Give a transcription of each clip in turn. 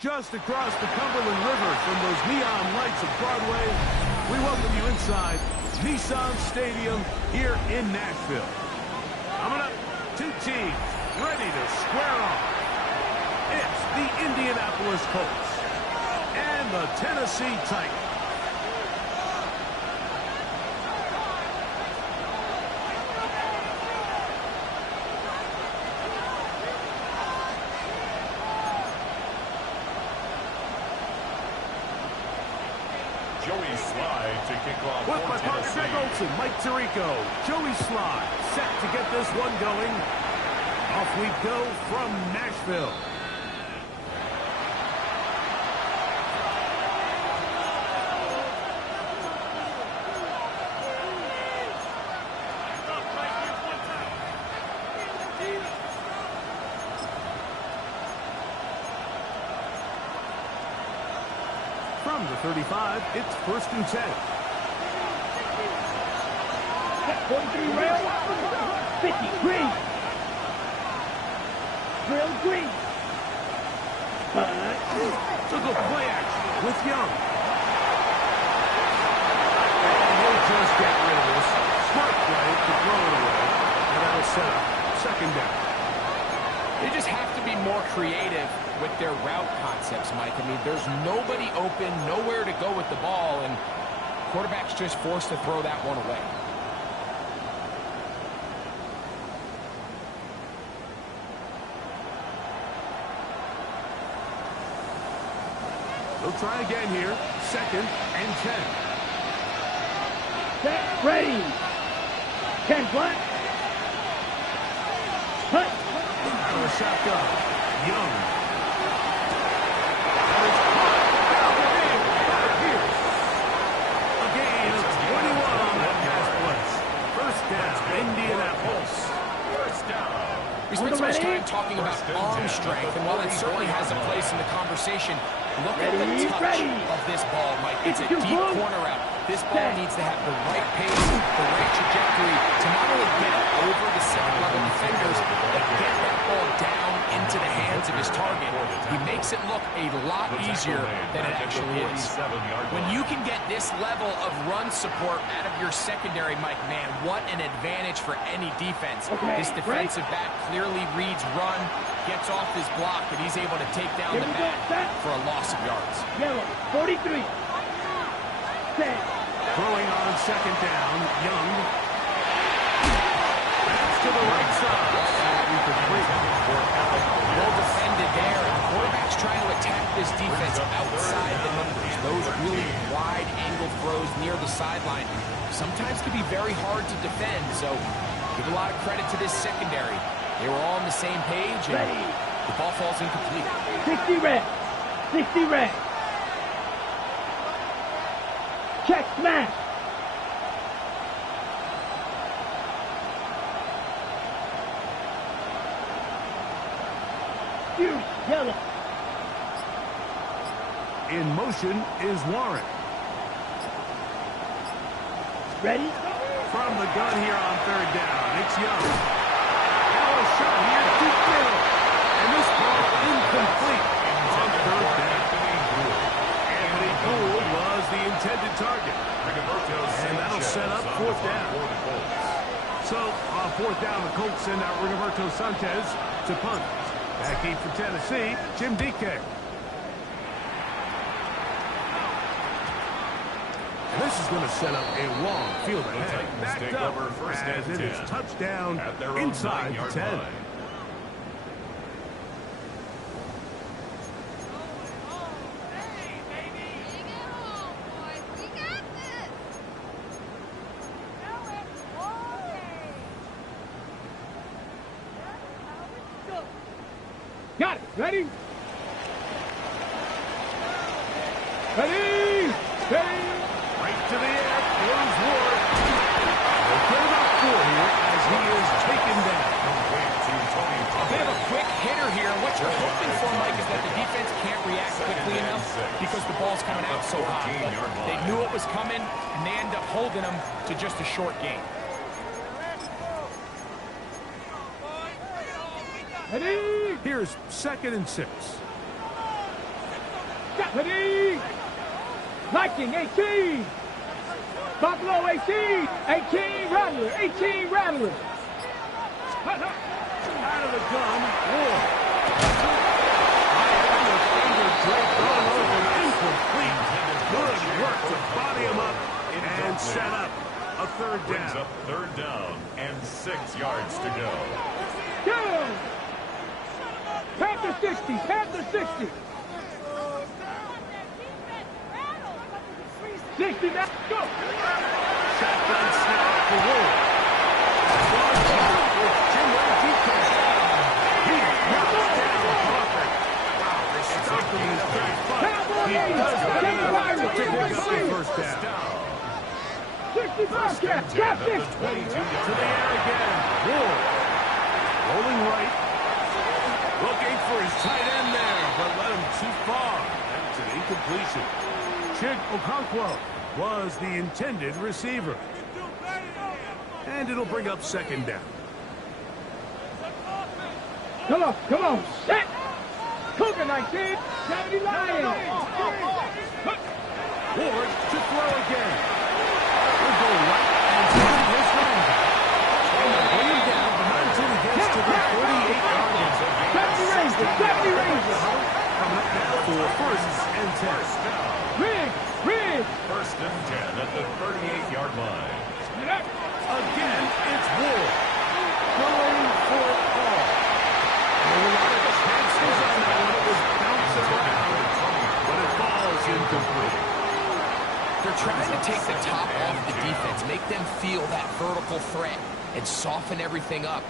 Just across the Cumberland River from those neon lights of Broadway, we welcome you inside Nissan Stadium here in Nashville. Coming up, two teams ready to square off. It's the Indianapolis Colts and the Tennessee Titans. Joey Slide to kick off with for my partner Tennessee. Greg Olson, Mike Tirico, Joey Slide, set to get this one going. Off we go from Nashville. From the 35, it's 1st and 10. 43 rail, 50 green. Rail green. Took a play action with Young. And he'll just get rid of this. Smart play to throw it away. And that'll set up 2nd down. They just have to be more creative with their route concepts, Mike. I mean, there's nobody open, nowhere to go with the ball, and quarterback's just forced to throw that one away. They'll try again here. 2nd and 10. Set, ready. 10 black. Hunt. Out of the shotgun. Young. And it's caught. Pierce. A gain of 21 on that pass play. 1st down, Indianapolis. 1st down. We spent so much time talking about arm strength, and while it certainly has a place in the conversation, look at the touch of this ball, Mike. It's a deep corner route. This ball needs to have the right pace, the right trajectory to not only get it over the 2nd-level defenders, but get that ball down into the hands of his target. He makes it look a lot easier than it actually is. When you can get this level of run support out of your secondary, Mike, man, what an advantage for any defense. This defensive back clearly reads run, gets off his block, and he's able to take down the back for a loss of yards. Yellow, 43. Set. Throwing on 2nd down, Young. That's to the right side. Well defended there. The quarterback's trying to attack this defense outside the numbers. Those really wide angle throws near the sideline sometimes can be very hard to defend, so give a lot of credit to this secondary. They were all on the same page, and the ball falls incomplete. 60 red. 60 red. Check smash. Yellow. In motion is Warren. Ready? From the gun here on 3rd down, it's Young. Now a shot here to Bill. And this ball incomplete on 3rd down. Anthony Gould was the intended target. And that'll set up 4th down. So on 4th down, the Colts send out Rigoberto Sanchez to punt. Back deep for Tennessee, Jim DK. And this is going to set up a long field ahead. Backed up as it is touchdown inside the 10. Got it. Ready? Ready? Ready? Right to the air goes Ward. They'll put it up for here as he is taken down. A bit of a quick hitter here. What you're hoping for, Mike, is that the defense can't react quickly enough because the ball's coming out so high. They knew it was coming, and they end up holding them to just a short gain. Ready? Here's 2nd and 6. Ready? Viking 18. Buffalo 18. 18 Rattler. 18 Rattler. Out of the gun. War. Incomplete. Good work to body him up and set up a third Brings down. up third down and 6 yards to go. Go! Panther 60. Panther 60. 60 now. Go! Shotgun snap for Wolf. He knocks down Crawford. Wow, this is something is pretty fun. He does that to pick up the first down. 65 cap. Cap 6. To the air again. Wolf. Rolling right. Looking for his tight end there, but led him too far. That's an incompletion. Chig Okonkwo was the intended receiver. And it'll bring up second down. Come on. Come on. Set. Cougar 19. 70 Lions. Ward to throw again. He'll go right and find his running back. And they'll bring him down, but not until he gets to the 48-yard line. 70 Rangers. 70 Rangers. Coming up now for first and 10. Rig. Rig. First and 10 at the 38-yard line. Again, it's Ward. Going for it all. A lot of chances on that one. It was bouncing around, but it falls incomplete. They're trying to take the top off the defense, make them feel that vertical threat, and soften everything up.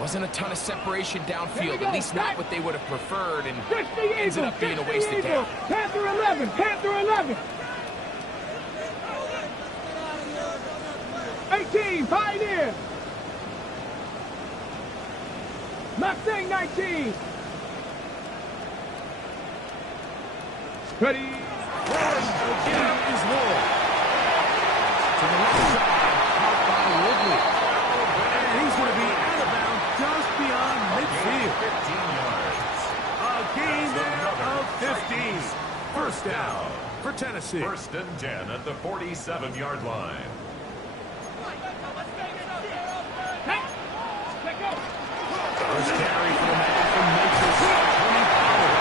Wasn't a ton of separation downfield, at least not what they would have preferred, and ended up being a wasted down. Panther 11. Panther 11. 18. Pioneer. Mustang 19. Ready? Again is Ward. To the left side, caught by Woodley. And he's going to be out of bounds just beyond midfield. 15 yards. A gain there of 15. First down for Tennessee. First and 10 at the 47-yard line. First carry for the man from Memphis, Tony Pollard.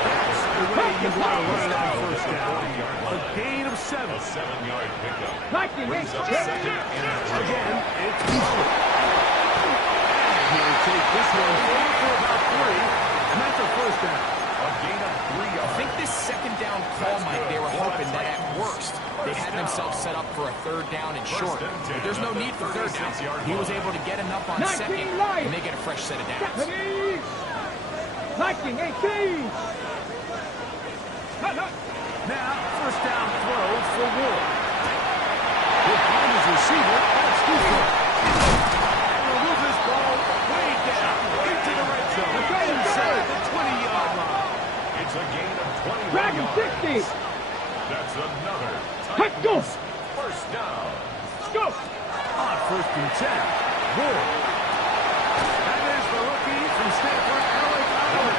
That's the way you want to run it on first down. A gain of 7. A 7-yard pickup. Viking Brings up 18. second and 3. Again, it's Pollard. And he'll take this one forward for about 3, and that's a first down. A gain of 3 yards. I think this second down call, Mike, they were hoping that at worst they had themselves set up for a third down and short. But there's no need for third down. He was able to get enough on 19 second, Lions. and they get a fresh set of downs. Ready? Viking 18. Now, first down throw for Ward. He'll find his receiver. That's Cooper. And he'll move this ball way down into the red zone. Inside the 20-yard line. It's a gain of 21 Dragon yards. 60. That's another Let's go. first down. Go. On first and 10. Ward. That is the rookie from Stanford, Alabama.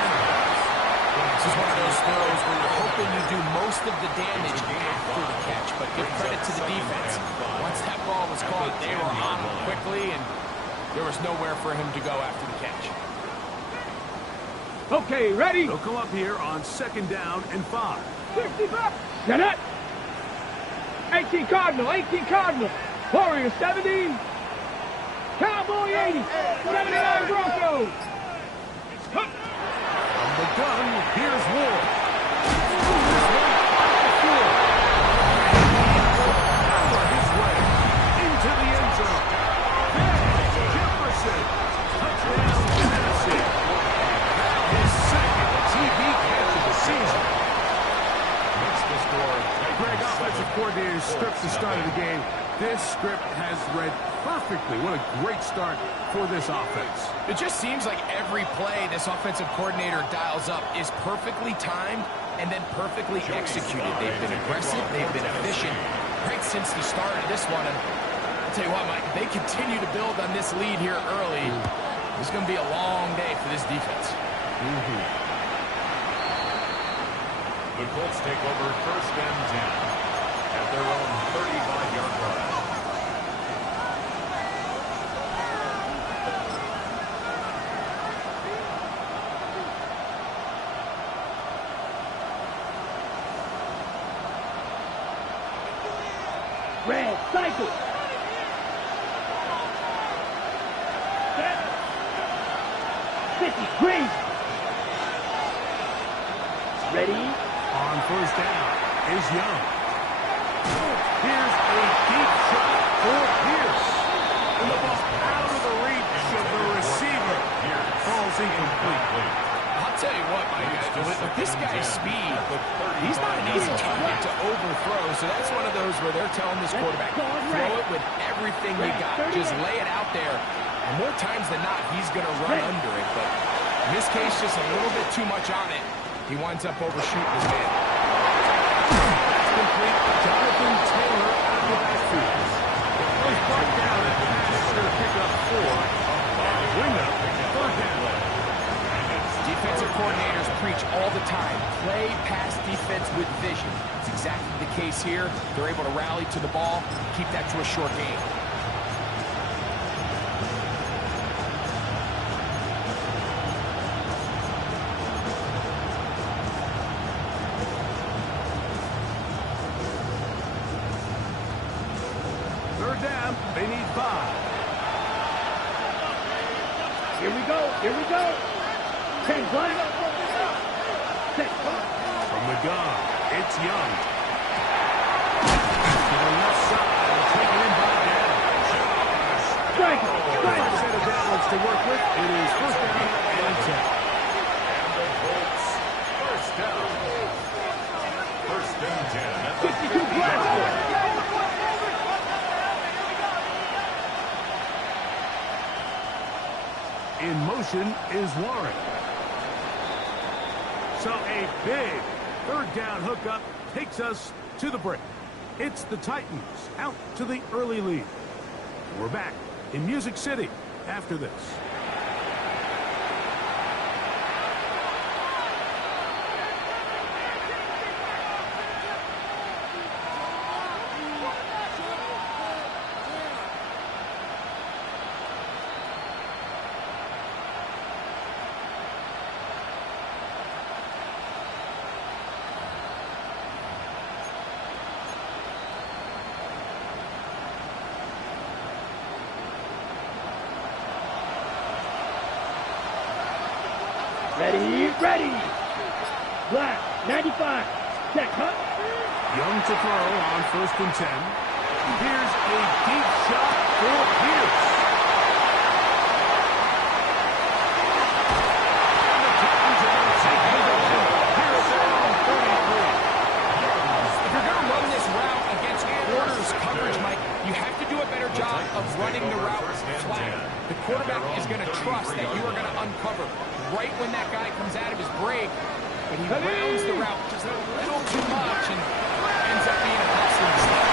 This is one of those throws where you're hoping you do most of the damage after the catch, but give credit to the defense. Once that ball was caught, they were on him quickly, and there was nowhere for him to go after the catch. Okay, ready? They'll come up here on second down and 5. 65. Set it. 18 Cardinal. 18 Cardinal. Warrior 70. Cowboy 80. 79 Broncos. From the gun, here's Ward. Power his way into the end zone. Jefferson. Touchdown, Tennessee. His second TV catch of the season. Makes the score. Greg, offensive coordinator's script to start of the game. This script has read perfectly. What a great start for this offense. It just seems like every play this offensive coordinator dials up is perfectly timed and then perfectly executed. They've been aggressive, they've been efficient right since the start of this one. And I'll tell you what, Mike, if they continue to build on this lead here early, it's going to be a long day for this defense. The Colts take over first and 10 at their own 35-yard line. Red, cycle. Set. 50, green. Ready. On first down is Young. Here's a deep shot for Pierce. And the ball out of the reach of the receiver. Falls incomplete. I'll tell you what, Mike, with this guy's speed, he's not an easy target to overthrow, so that's one of those where they're telling this quarterback, throw it with everything you got. Just lay it out there. And more times than not, he's going to run under it. But in this case, just a little bit too much on it. He winds up overshooting his man. That's complete. Jonathan Taylor out of the backfield. First brought down at the pass. Going to pick up 4. Bring up third down. Defensive coordinators preach all the time, play pass defense with vision. It's exactly the case here. They're able to rally to the ball, keep that to a short game. Third down, they need 5. Here we go. Here we go. 10, black. Set. From the gun, it's Young. To the left side, taken in by Downs. Strike. First set of downs to work with. It is first down and 10. And the Colts, first down. First and 10 at the 52 black. In motion is Warren. So a big third down hookup takes us to the break. It's the Titans out to the early lead. We're back in Music City after this. Ready, ready. Black, 95. Set, cut. Young to throw on first and 10. Here's a deep shot for Pierce. And the Titans are going to take possession here at their own 33. If you're going to run this route against quarters coverage, Mike, you have to do a better job of running the route flat. The quarterback is going to trust that you are going to uncover right when that guy comes out of his break, but he rounds the route just a little too much and ends up being a costly mistake.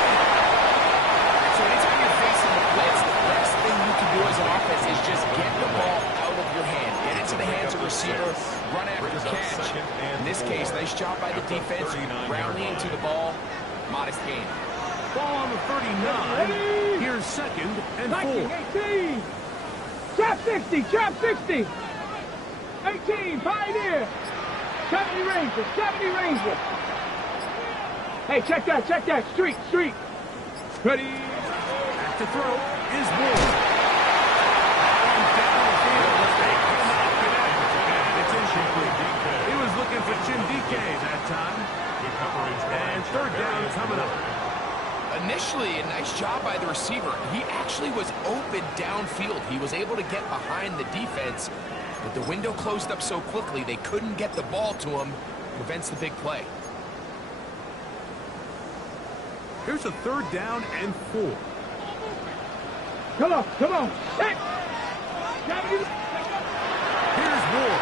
So anytime you're facing the blitz, the best thing you can do as an offense is just get the ball out of your hand. Get it to the hands of the receiver, run after catch. In this case, nice job by the defense, rallying to the ball, modest gain. Ball on the 39. Here's second and 4. 18. Trap 60, trap 60. 18, Pioneer. 70 Ranger, 70 Ranger. Hey, check that. Street. Ready. Back to throw is Ward. And down the field as they cannot connect. And it's incomplete. He was looking for Jim DK that time. And third down coming up. Initially, a nice job by the receiver. He actually was open downfield. He was able to get behind the defense, but the window closed up so quickly they couldn't get the ball to him. Prevents the big play. Here's a third down and 4. Come on. Set. Here's Ward.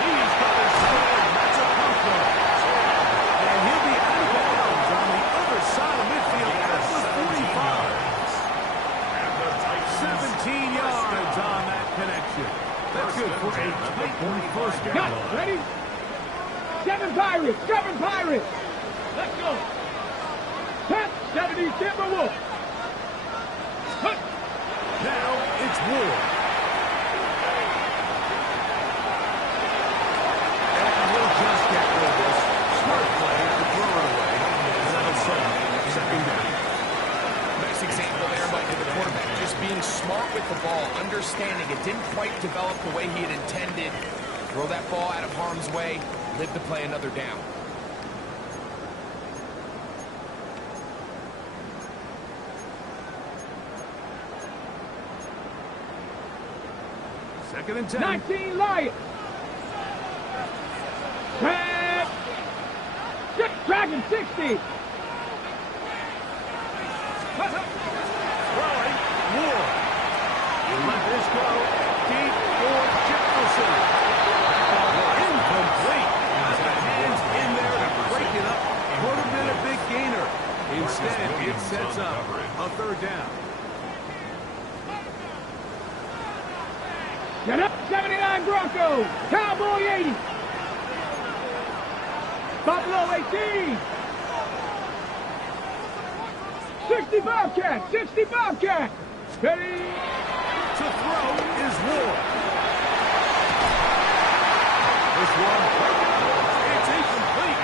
He's got his hand. That's a pump play. And he'll be out of bounds on the other side of midfield at the 45. 17 yards on that connection. That's good for a Titan first down. Got it. Ready. 7 Pirates. 7 Pirates. Let's go. 10, 70 Timberwolves. Now it's Ward. And we'll just get rid of this. Smart play to throw it away. And that'll set up second down. Nice example there, Mike, of the quarterback just being smart with the ball, understanding it didn't quite develop the way he had intended. Throw that ball out of harm's way, live to play another down. Second and 10. 19 Lions. 10. 6 Dragon 60. Throwing, Ward. You let this go. Deep for Jefferson. Incomplete. He's got hands in there to break it up. Would have been a big gainer. Instead, it sets up a third down. Get up, 79 Broncos. Cowboy 80. Buffalo 18. 60 Bobcat. 60 Bobcat. Ready. To throw is Ward. This one, it's incomplete.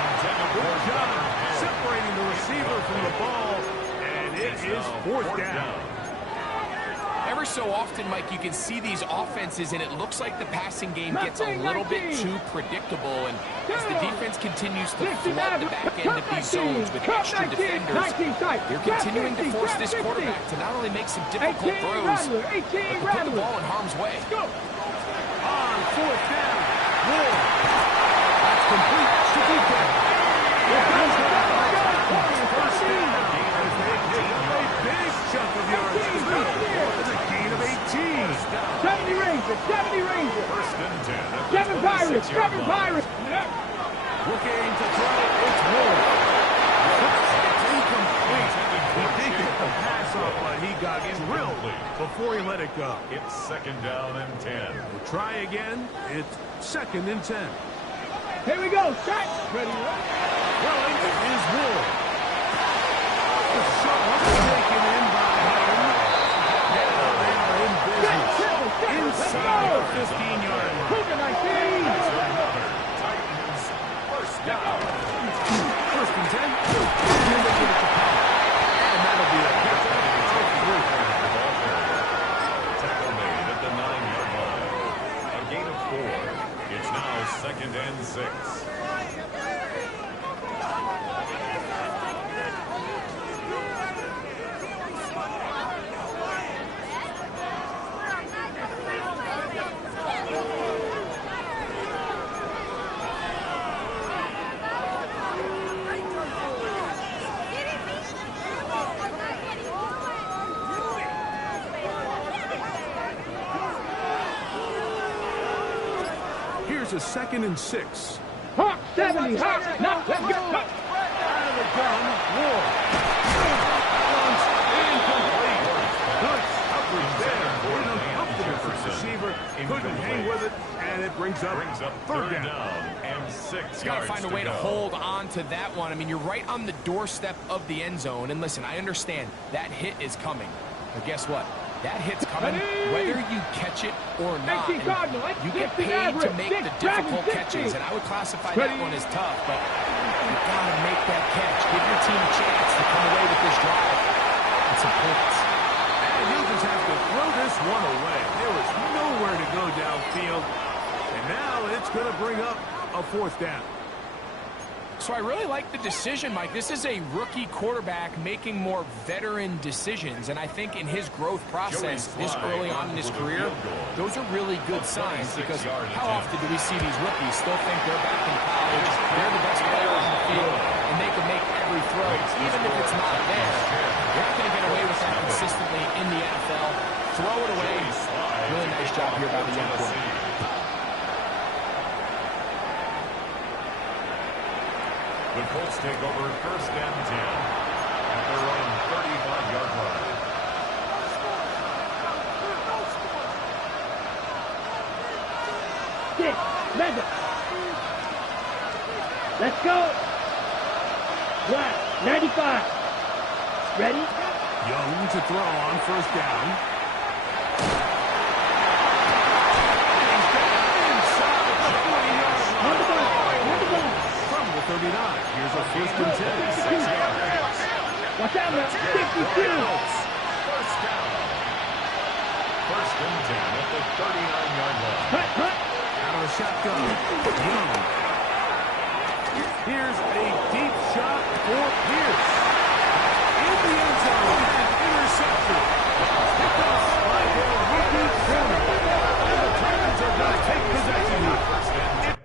Good job separating the receiver from the ball, and it is fourth down. Ever so often, Mike, you can see these offenses, and it looks like the passing game gets a little bit too predictable. And as the defense continues to flood the back end of these zones with extra defenders, they're continuing to force this quarterback to not only make some difficult throws, but to put the ball in harm's way. On fourth down, Ward. That's complete to defense. First down. A big chunk of yards. It's a gain of 18. 70 Rangers. 70 Rangers. First and 10. 7 Pirates. 7 Pirates. Looking to throw, it's Ward. It's incomplete. He did get the pass off, but he got drilled before he let it go. It's second down and 10. We'll try again. It's second and 10. Here we go. Set. Ready. Throwing is Ward. The shot taken in by him. Now they are in business. Inside the 15-yard line. Cougar 19. Titans, first down. First and 10. And they give it to Powell. And that'll be a pickup of 3. Tackle made at the 9-yard line. A gain of 4. It's now second and 6. Here's a second and 6. Hawk 70. Hawk. Now, let's go. Out of the gun, Ward. Runs incomplete. Good coverage there. Uncomfortable for the receiver. Couldn't hang with it, and it brings up third down. And 6 You got to find a way to hold on to that one. I mean, you're right on the doorstep of the end zone. And listen, I understand that hit is coming. But guess what? That hit's coming whether you catch it or not. And you get paid to make the difficult catches. And I would classify that one as tough. But you got to make that catch. Give your team a chance to come away with this drive and some points. And he'll just have to throw this one away. There was nowhere to go downfield. And now it's going to bring up a fourth down. So I really like the decision, Mike. This is a rookie quarterback making more veteran decisions. And I think in his growth process this early on in his career, those are really good signs because how often do we see these rookies still think they're back in college, they're the best player on the field, and they can make every throw, even if it's not there. They're not going to get away with that consistently in the NFL. Throw it away. Really nice job here by the young quarterback. The Colts take over first and 10 at their own 35-yard line. Let's go. Black, 95. Ready? Young to throw on first down. He's got inside the 20-yard On the ball. On the ball. from the 39. Here's a first and 10. 6 yards. Watch out now. 62. First down. First and 10 at the 39-yard line. Hut, hut. Out of the shotgun. Young. Here's a deep shot for Pierce. In the end zone and intercepted. Picked off by their rookie corner. And the Titans are going to take possession here. First and 10.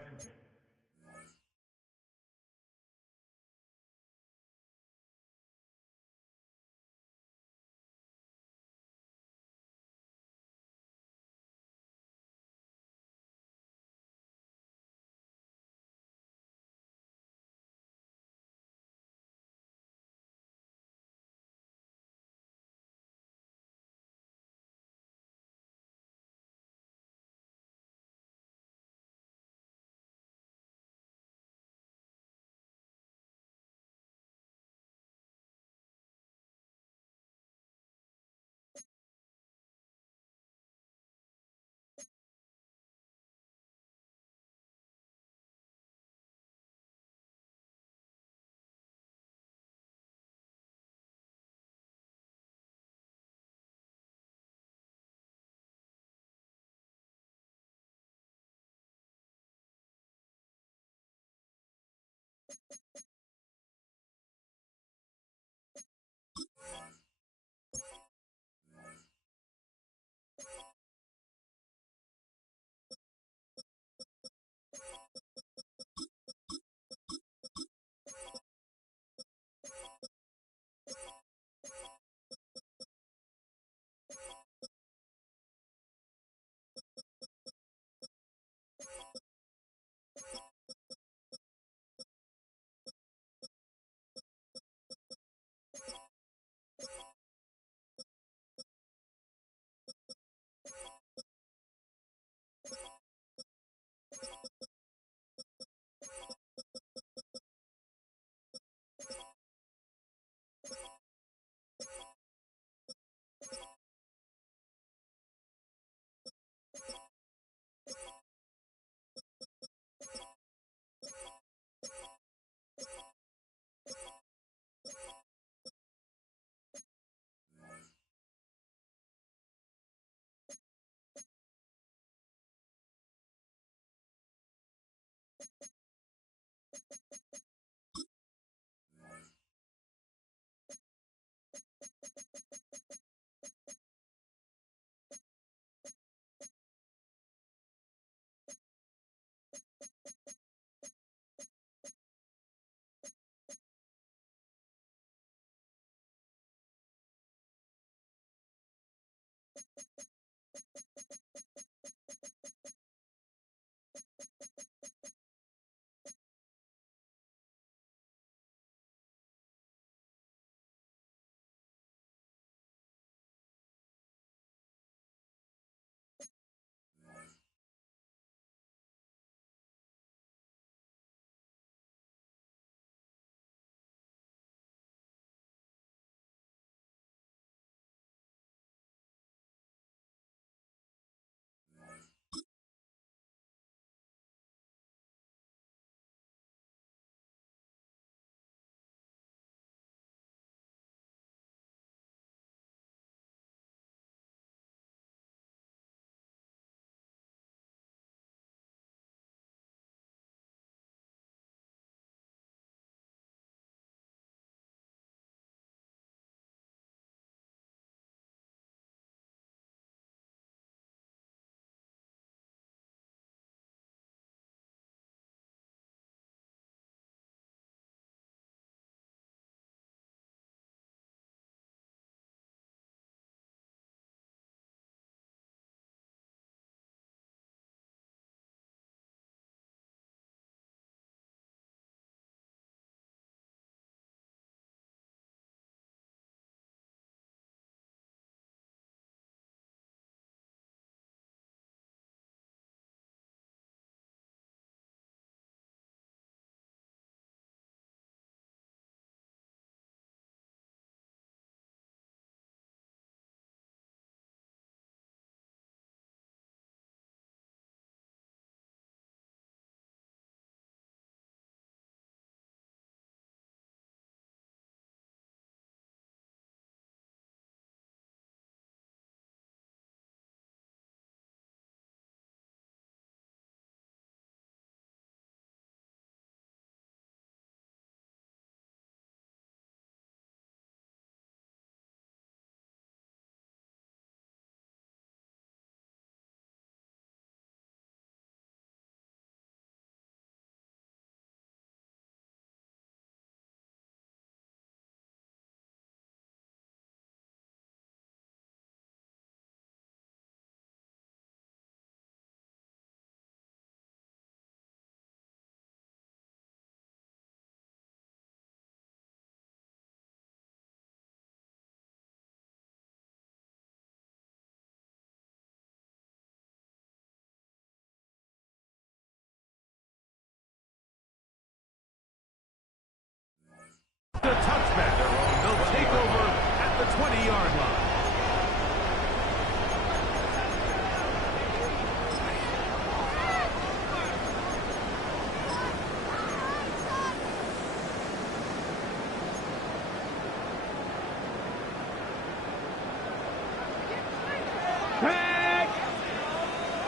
The touchback. They'll take over at the 20-yard line.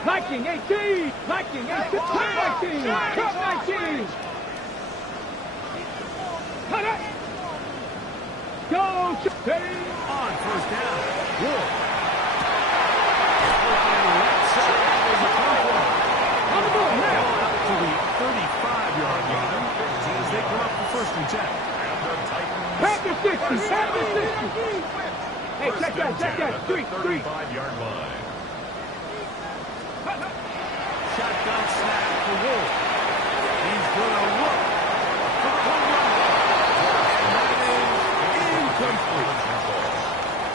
Viking 18! Viking 18! Top 19! Top 19! Cut it! Go! On first down. Wolf. Left side is a problem. On the ball now! Up to the 35-yard line as they come up for first and 10. Panther 60! Panther 60! Hey, check that! Three! 35-yard line. Shotgun snap for Wolf. He's going to look for the home run. And that is incomplete.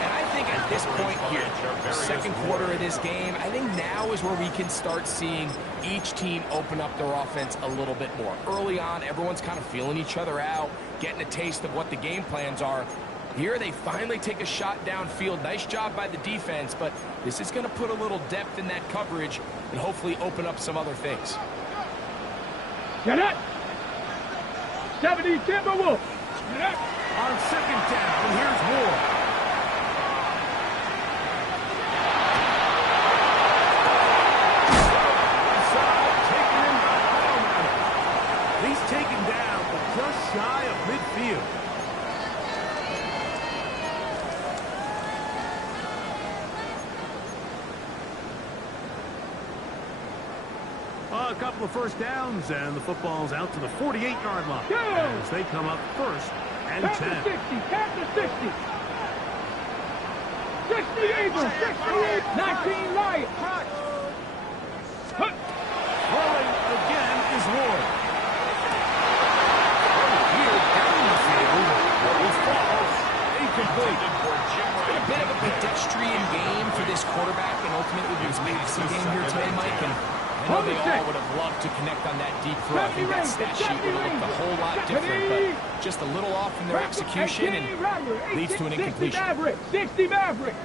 And I think at this point here, second quarter of this game, I think now is where we can start seeing each team open up their offense a little bit more. Early on, everyone's kind of feeling each other out, getting a taste of what the game plans are. Here they finally take a shot downfield. Nice job by the defense, but this is going to put a little depth in that coverage and hopefully open up some other things. Get it! 70 Timberwolf! On second down, here's Wolf. Taking him home. He's taken down, but just shy of midfield. A couple of first downs, and the football's out to the 48-yard line as they come up first and 10. Panther 60! Panther 60! 60 Abrams! 68! 19 Lions! Throwing again is Ward. Here down the field, it falls incomplete. It's been a bit of a pedestrian game for this quarterback and ultimately his passing game here today, Mike. And I know they all would have loved to connect on that deep throw. I think that stat sheet would have looked a whole lot different, but just a little off in their execution and leads to an incompletion. 60 Maverick!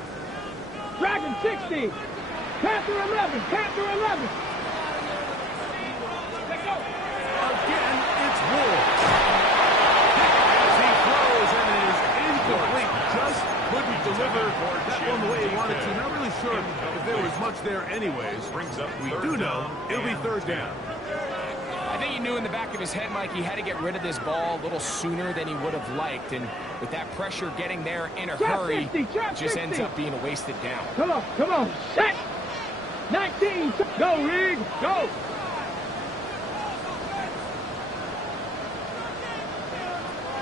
Dragon 60! Panther 11! Panther 11! Again, it's Ward. As he throws, and it is incomplete. Just couldn't deliver that one the way he wanted to. Not really sure if there was much there anyways. We do know it'll be third down. I think he knew in the back of his head, Mike, he had to get rid of this ball a little sooner than he would have liked. And with that pressure getting there in a hurry, it just ends up being a wasted down. Come on, set! 19, go, Reed, go!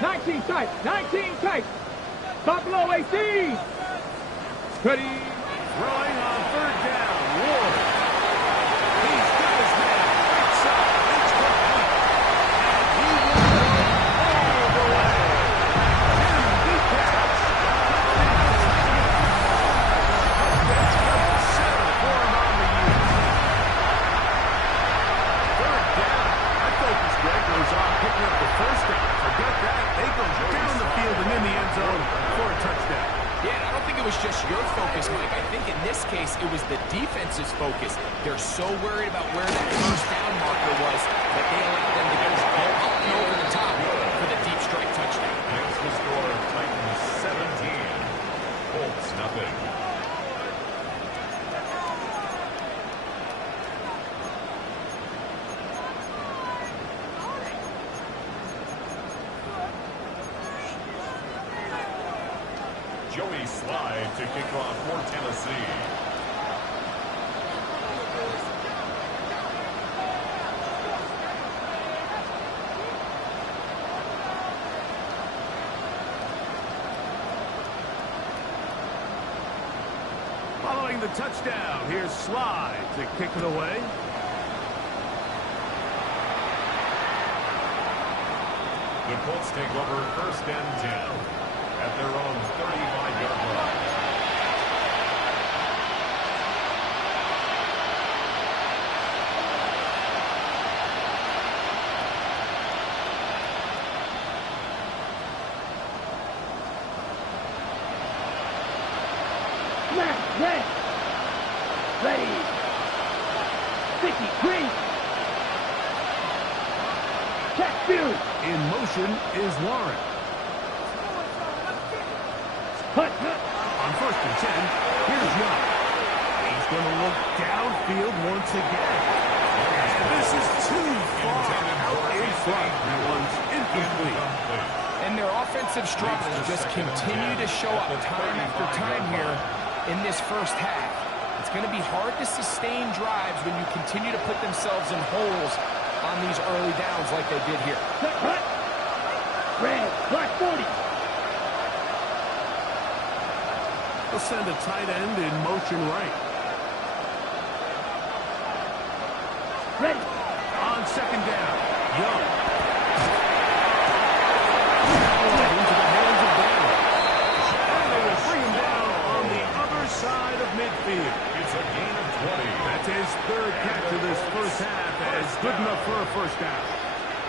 Nineteen tight. Buffalo 18. Ready. Throwing on third down. Ward. He's got his man. Right side. It's complete. And he will go all the way. Jim Decatch. That's number 7 for him on the year. Third down. I focus, Greg, goes on picking up the first down. Forget that. They go down the field and in the end zone for a touchdown. Yeah, I don't think it was just your focus, Mike. I think in this case, it was the defense's focus. They're so worried about where that first down marker was that they allowed them to go up and over the top for the deep strike touchdown. Next to score, Titans 17. Colts nothing. Joey Slide to kick off for Tennessee. Following the touchdown, here's Slide to kick it away. The Colts take over first and 10. At their own 35-yard line. Red. Ready. Sticky, green. Check, field. In motion is Warren. Hut. On 1st and 10, here's Young. He's going to look downfield once again. And this is too far out in front. That one's incomplete. And their offensive struggles just continue to show up time after time here in this first half. It's going to be hard to sustain drives when you continue to put themselves in holes on these early downs like they did here. Cut. Red. Black 40. They'll send a tight end in motion right. Ready. On 2nd down, Young. Into the hands of Brown. And they will bring him down on the other side of midfield. It's a gain of 20. That's his 3rd catch of this first half, and it's good enough for a first down.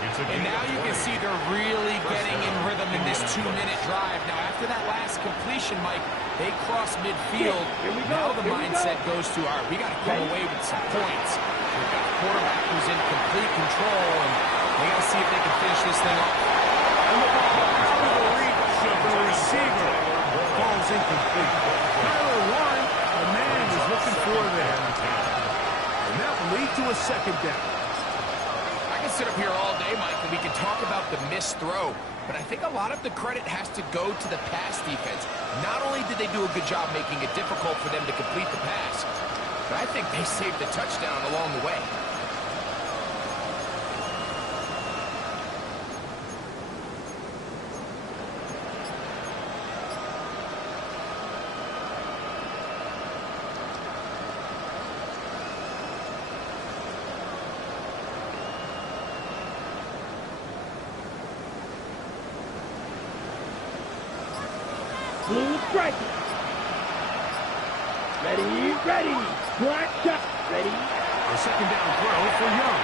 And now you can see they're really getting in rhythm in this 2-minute drive. Now, after that last completion, Mike, they cross midfield. Now the mindset goes to, all right, we got to come away with some points. We've got a quarterback who's in complete control, and they got to see if they can finish this thing off. And the ball out of the reach of the receiver. Ball's incomplete. Tyler Warren, the man is looking for there. And that will lead to a 2nd down. I can sit up here all day, Mike, and we can talk about the missed throw, but I think a lot of the credit has to go to the pass defense. Not only did they do a good job making it difficult for them to complete the pass, but I think they saved the touchdown along the way. Blue strike. Ready. Black shot. Ready. A 2nd down throw for Young.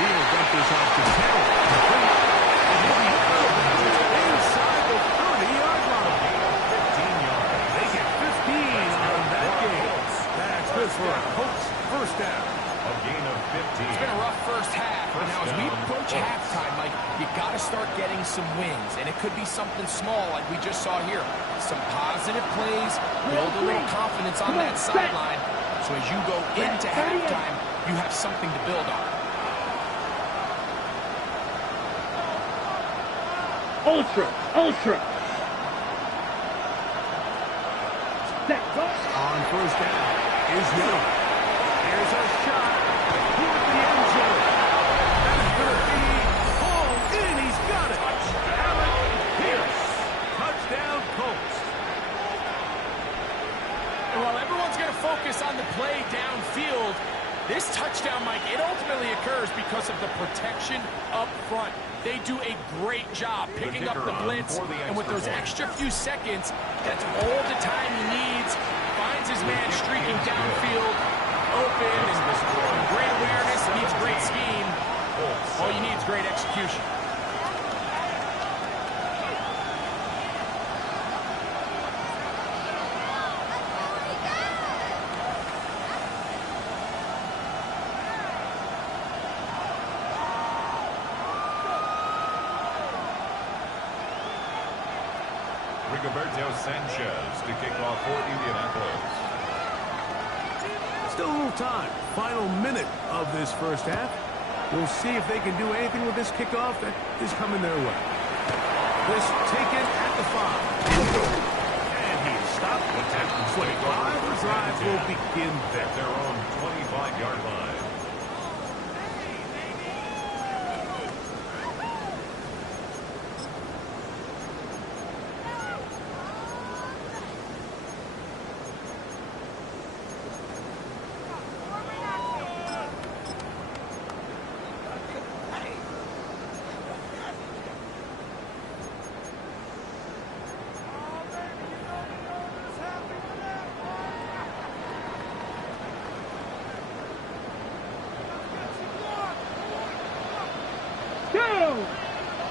He'll dump this off to Taylor. Inside the 30-yard line. 15 yards. They get 15 on that game. That's good for a Colts first down. A gain of 15. It's been a rough first half, but now as we approach halftime, Mike, you got to start getting some wins, and it could be something small like we just saw here. Some positive plays, build a little confidence on that sideline, so as you go into halftime, you have something to build on. Ultra. Set. On 1st down is Young. Here's a shot toward the end zone. That's going to be hauled in. He's got it. Alec Pierce. Touchdown, Colts. And while everyone's going to focus on the play downfield, this touchdown, Mike, it ultimately occurs because of the protection up front. They do a great job picking up the blitz, and with those extra few seconds, that's all the time he needs. Finds his man streaking downfield, open, and great awareness, needs great scheme. All you need is great execution. Rigoberto Sanchez to kick off for Indianapolis. Still a little time. Final minute of this first half. We'll see if they can do anything with this kickoff that is coming their way. This taken at the 5. And he's stopped at the 25. The drive will begin At their own 25-yard line.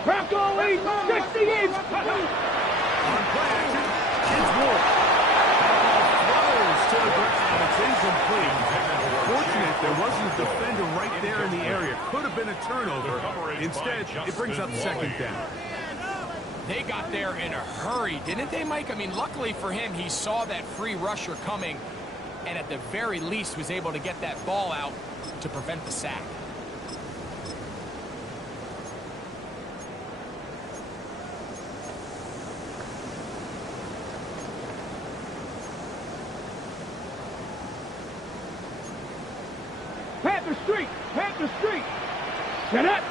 Bronco 860-inch. on play action. It's Wolf. Throws incomplete. Fortunate there wasn't a defender right there in the area. Could have been a turnover. Instead, it brings up second down. They got there in a hurry, didn't they, Mike? I mean, luckily for him, he saw that free rusher coming and at the very least was able to get that ball out to prevent the sack. Panther Street! Panther Street! Get up!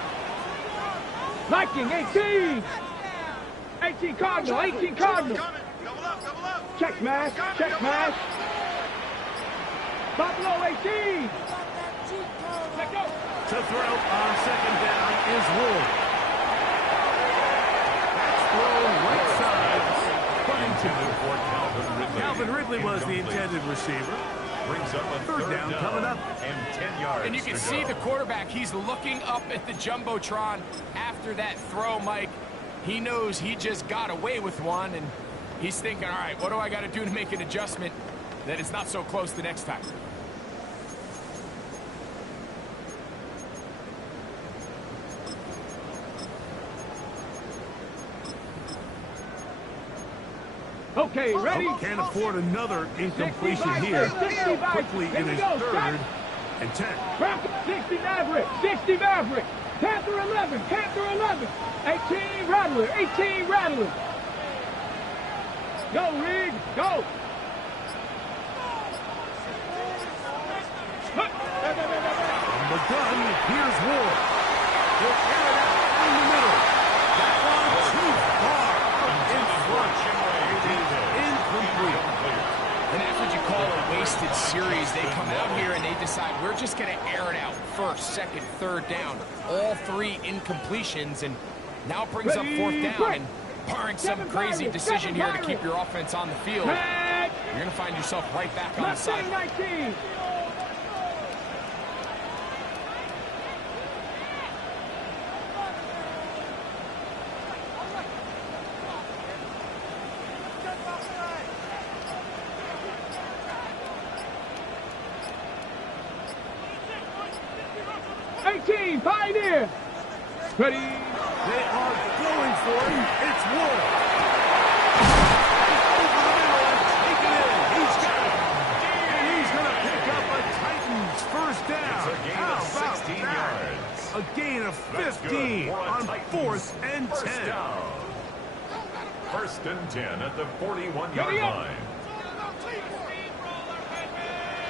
Viking, 18! 18 Cardinal, 18 Cardinal! Check smash, check smash! Buffalo, 18! Let go! To throw on second down is Wood. That's thrown right side. Buddington. Calvin Ridley was the intended receiver. Brings up a Third down coming up. And 10 yards. And you can see the quarterback, he's looking up at the Jumbotron after that throw, Mike. He knows he just got away with one, and he's thinking, all right, what do I got to do to make an adjustment that it's not so close the next time? Okay, ready? Can't afford another incompletion here. Quickly in his third and 10. 60 Maverick, 60 Maverick. Panther 11, Panther 11. 18 Rattler, 18 Rattler. Go, Reed, go. From the gun, here's Ward. He'll air it out in the middle. That one too far up in front. It is incomplete. And that's what you call a wasted series. They come out here and they decide we're just going to air it out first, second, third down. All three incompletions, and now it brings up fourth down. And barring some crazy decision here to keep your offense on the field, you're going to find yourself right back on the side. 19. Pioneer! Ready? They are going for him. It's Wood. Take it in. He's got it. And he's going to pick up a Titans first down. It's a gain of 16 yards. A gain of 15 on fourth and 10. First down. First and 10 at the 41-yard line.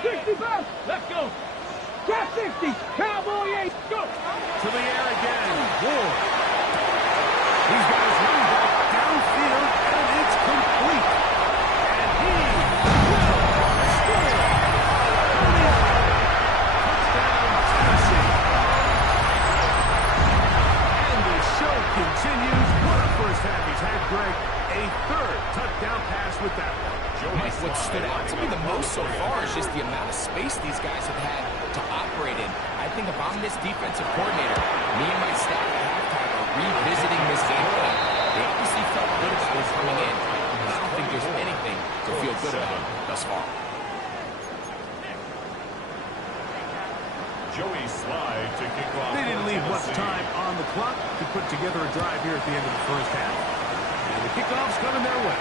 65. Let's go. Top 60. Cowboy 8. Go. To the air again. Ward. He's got his running back downfield, and it's complete. And he will score. Touchdown, Tennessee. And the show continues. What a first half he's had, Greg. A third touchdown pass with that one. Mike, what stood out to me the most so far is just the amount of space these guys have had to operate in. I think if I'm this defensive coordinator, me and my staff at halftime are revisiting this game plan. They obviously felt good about this coming in, but I don't think there's anything to feel good about thus far. Joey slide to kick off. They didn't leave much time on the clock to put together a drive here at the end of the first half. And the kickoff's coming their way.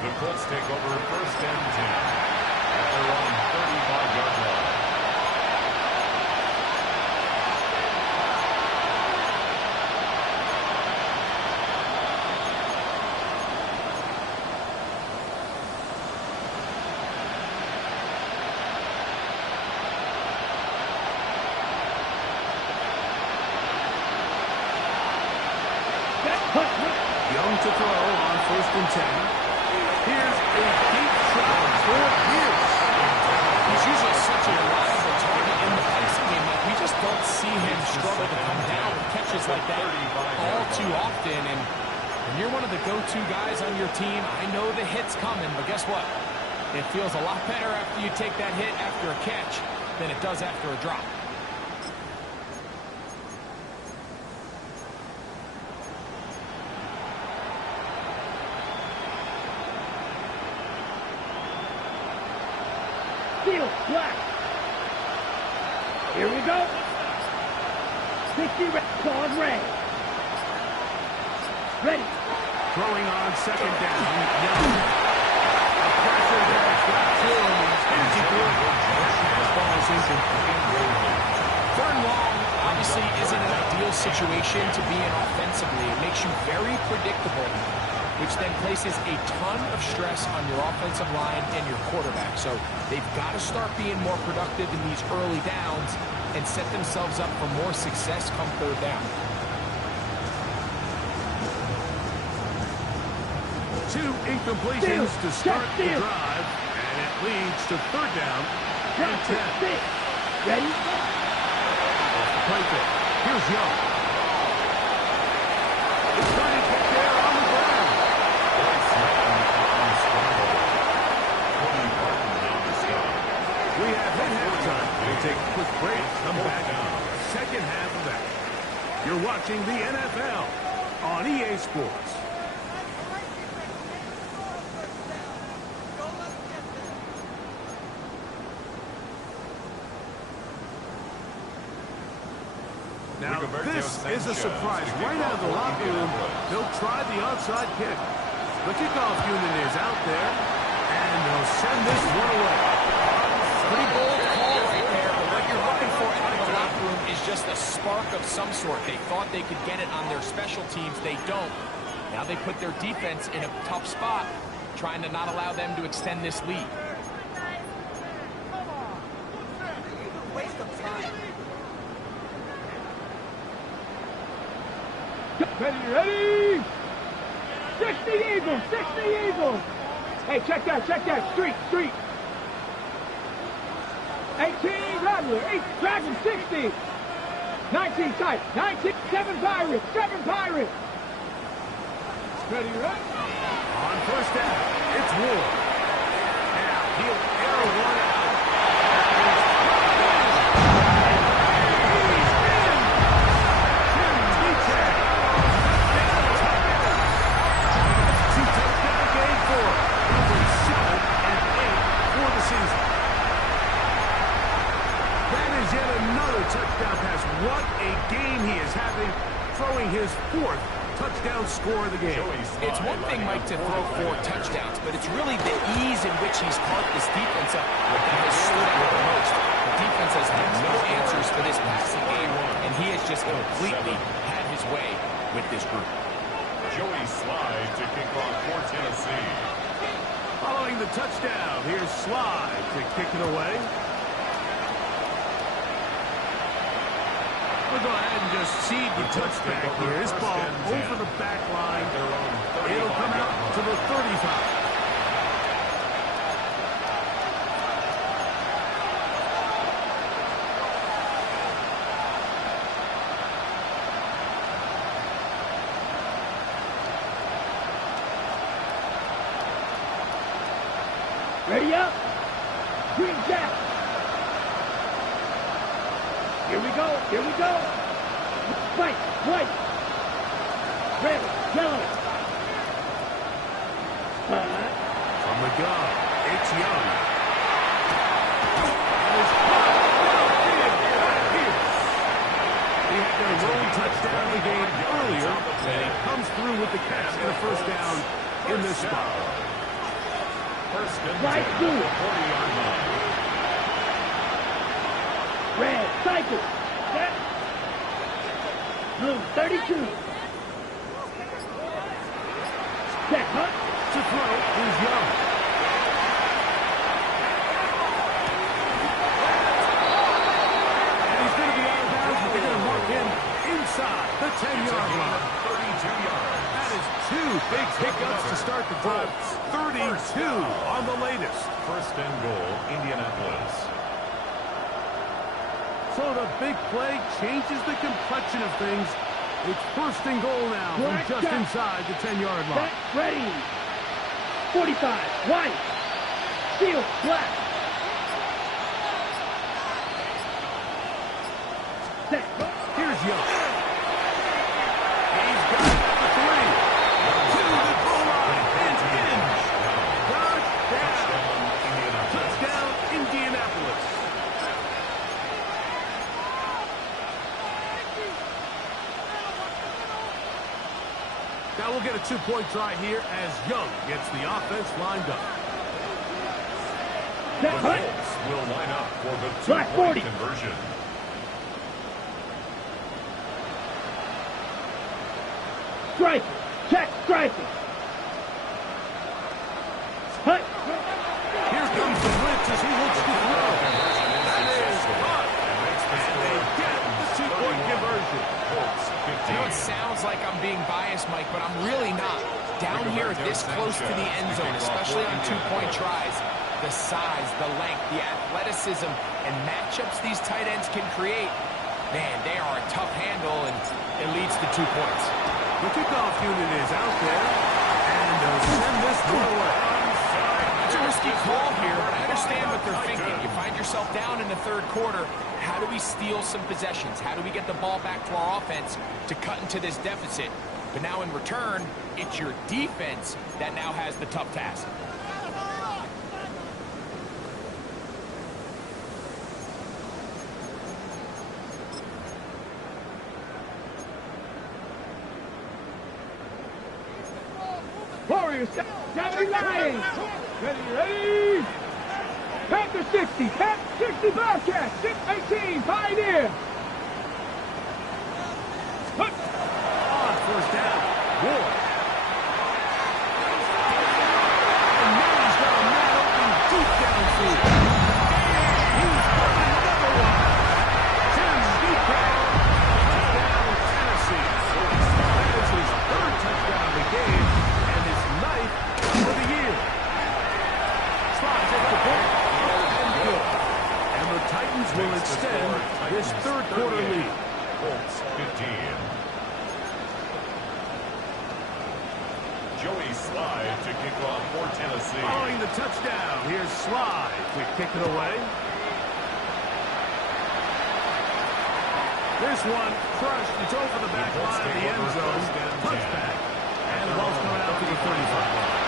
The Colts take over first and 10 at their own 35-yard line. Young to throw on first and 10. Here's a deep shot for Pierce. He's usually such a reliable target in the passing game, but we just don't see him struggle to come down with catches like that all too often. And when you're one of the go-to guys on your team, I know the hit's coming, but guess what? It feels a lot better after you take that hit after a catch than it does after a drop. Steel, black. Here we go. 60 red, pause red. Ready. Throwing on second down. Young. A pressure there. Got to him. Is he good? Ball is incomplete. Third and long obviously isn't an ideal situation to be in offensively. It makes you very predictable, which then places a ton of stress on your offensive line and your quarterback. So they've got to start being more productive in these early downs and set themselves up for more success come third down. 2 incompletions to start the drive, and it leads to third down and 10. Ready? Play pick. Here's Young. It's turning kick there on the ground. We have hit halftime. We'll take a quick break. Come back on second half of that. You're watching the NFL on EA Sports. Now, this is a surprise. Right out of the locker room, they'll try the onside kick. The kickoff unit is out there, and they'll send this one away. Pretty bold call right there, but what you're looking for out of the locker room is just a spark of some sort. They thought they could get it on their special teams. They don't. Now they put their defense in a tough spot, trying to not allow them to extend this lead. Ready? 60 Eagles, 60 Eagles. Hey, check that, street. 18 Rattler, 8 Dragon, 60. 19 tight, 19, 7 Pirates, 7 Pirates. Ready? On first down, it's Ward. Now he'll air one out. Touchdown pass. What a game he is having, throwing his 4th touchdown score of the game. It's one thing, Mike, to throw 4 touchdowns, but it's really the ease in which he's caught this defense up that has stood out the most. The defense has had no answers for this passing game, and he has just completely had his way with this group. Joey Slide to kick off for Tennessee. Following the touchdown, here's Slide to kick it away. We'll go ahead and just seed the touchback here. This ball over the back line. It'll come out to the 35. Ready up. Green Jack. Here we go. White. Red, yellow. From the gun, it's Young. He had their lone touchdown of the game earlier, and he comes through with the catch and a first down in this spot. First and 10 Right, at the 40-yard line. Red, cycle. Set. Blue, 32. Set, hunt. To throw is Young. And he's going to be out of bounds, but they're going to mark him inside the 10-yard line. 32 yards. That is 2 big pickups to start the drive. 32 on the latest. First and goal, Indianapolis. So the big play changes the complexion of things. It's first and goal now from just inside the 10-yard line. Set, ready. 45, white. Steel, black. Set. Here's Young. He's got it at the 3. To the goal line. And in. Touchdown, Indianapolis. Now we'll get a two-point try here as Young gets the offense lined up. The Colts will line up for the two-point conversion. Striker. Check striker. Hut. Here comes the blitz as he looks to throw. That is caught. And they get the two-point conversion. I know it sounds like I'm being biased, Mike, but I'm really not. Down here this close to the end zone, especially on two-point tries, the size, the length, the athleticism, and matchups these tight ends can create, man, they are a tough handle, and it leads to 2 points. The kickoff unit is out there, and they'll send this one away. It's a risky call here, but I understand what they're thinking. You find yourself down in the third quarter. How do we steal some possessions? How do we get the ball back to our offense to cut into this deficit? But now in return, it's your defense that now has the tough task. Warriors, 79. Ready. Panther 60. Panther 60 Bobcat. 618 Pioneer. Hut. On first down. Ward. And now he's got a man open deep downfield. And he's got another one. Tim's deep back. Touchdown, Tennessee. That is his third touchdown of the game and his ninth for the year. Slot takes the ball and good. And the Titans will extend this third quarter lead. Colts 15. Joey Slide to kick off for Tennessee. Following the touchdown, here's Slide to kick it away. This one crushed. It's over the back line of the end zone. Touchback. And the ball's coming out to the 35 line.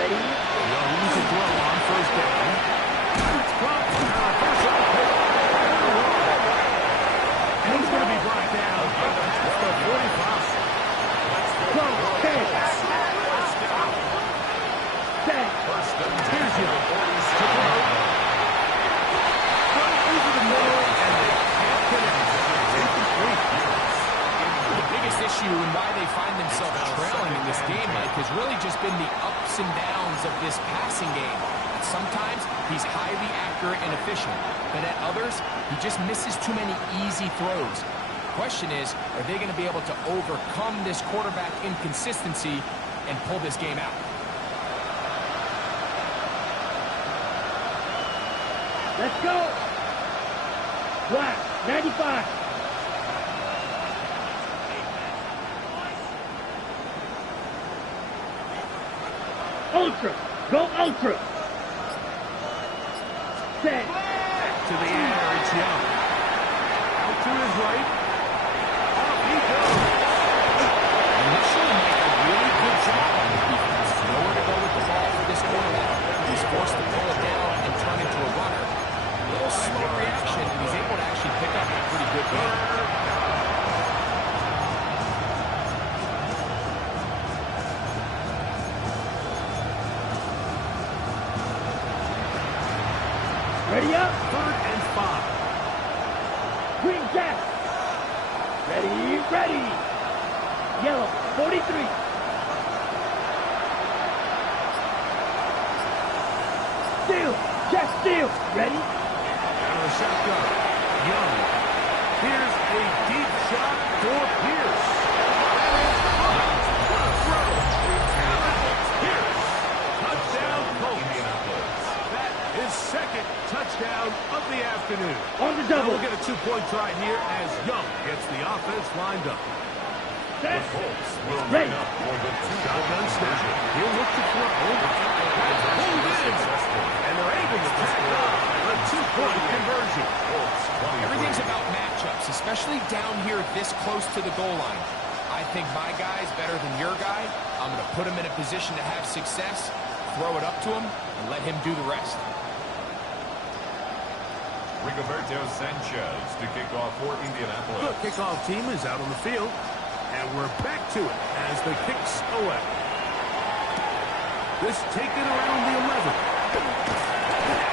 Ready. Young to throw on first down. It's dropped. First down. And he's going to be brought down. It's the 45. Go. 10. Here's Young. To throw. Throw over the middle, and they can't connect. Incomplete. The biggest issue and why they find themselves trailing in this game, Mike, has really just been the ups and downs of this passing game. Sometimes he's highly accurate and efficient, but at others, he just misses too many easy throws. The question is, are they going to be able to overcome this quarterback inconsistency and pull this game out? Let's go. Black. 95. Ultra. Go Ultra. Set. To the air, it's Young. Out to his right. Off he goes. Initially, make a really good job on the defense. Nowhere to go with the ball for this quarterback. He's forced to pull it down and turn into a runner. A little slow reaction, and he's able to actually pick up a pretty good game. Ready up. 3rd and 5. Green Jack. Ready. Yellow. 43. Steal. Check steal. Ready. Out of the shotgun. Young. Here's a deep shot for Pierce. What a throw. Pierce. Touchdown, Colts. That is second touchdown of the afternoon. On the Now double. we'll get a two-point try here as Young gets the offense lined up. The Colts will Ready. line up for the Shotgun two-point snap. conversion. He'll look to throw. That's pulled in. And they're able to tack on a two-point conversion. Everything's about matchups, especially down here this close to the goal line. I I think my guy's better than your guy, I'm going to put him in a position to have success, throw it up to him, and let him do the rest. Rigoberto Sanchez to kick off for Indianapolis. The kickoff team is out on the field, and we're back to it as the kicks away. This taken around the 11.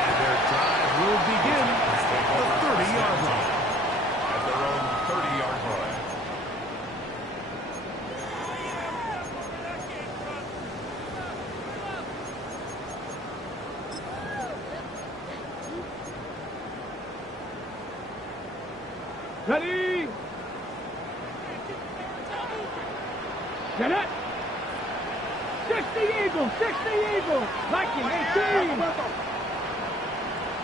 And their drive will begin at the 30-yard line. At their own 30-yard line. Ready? Get it! 60 Eagles! 60 Eagles! Viking 18!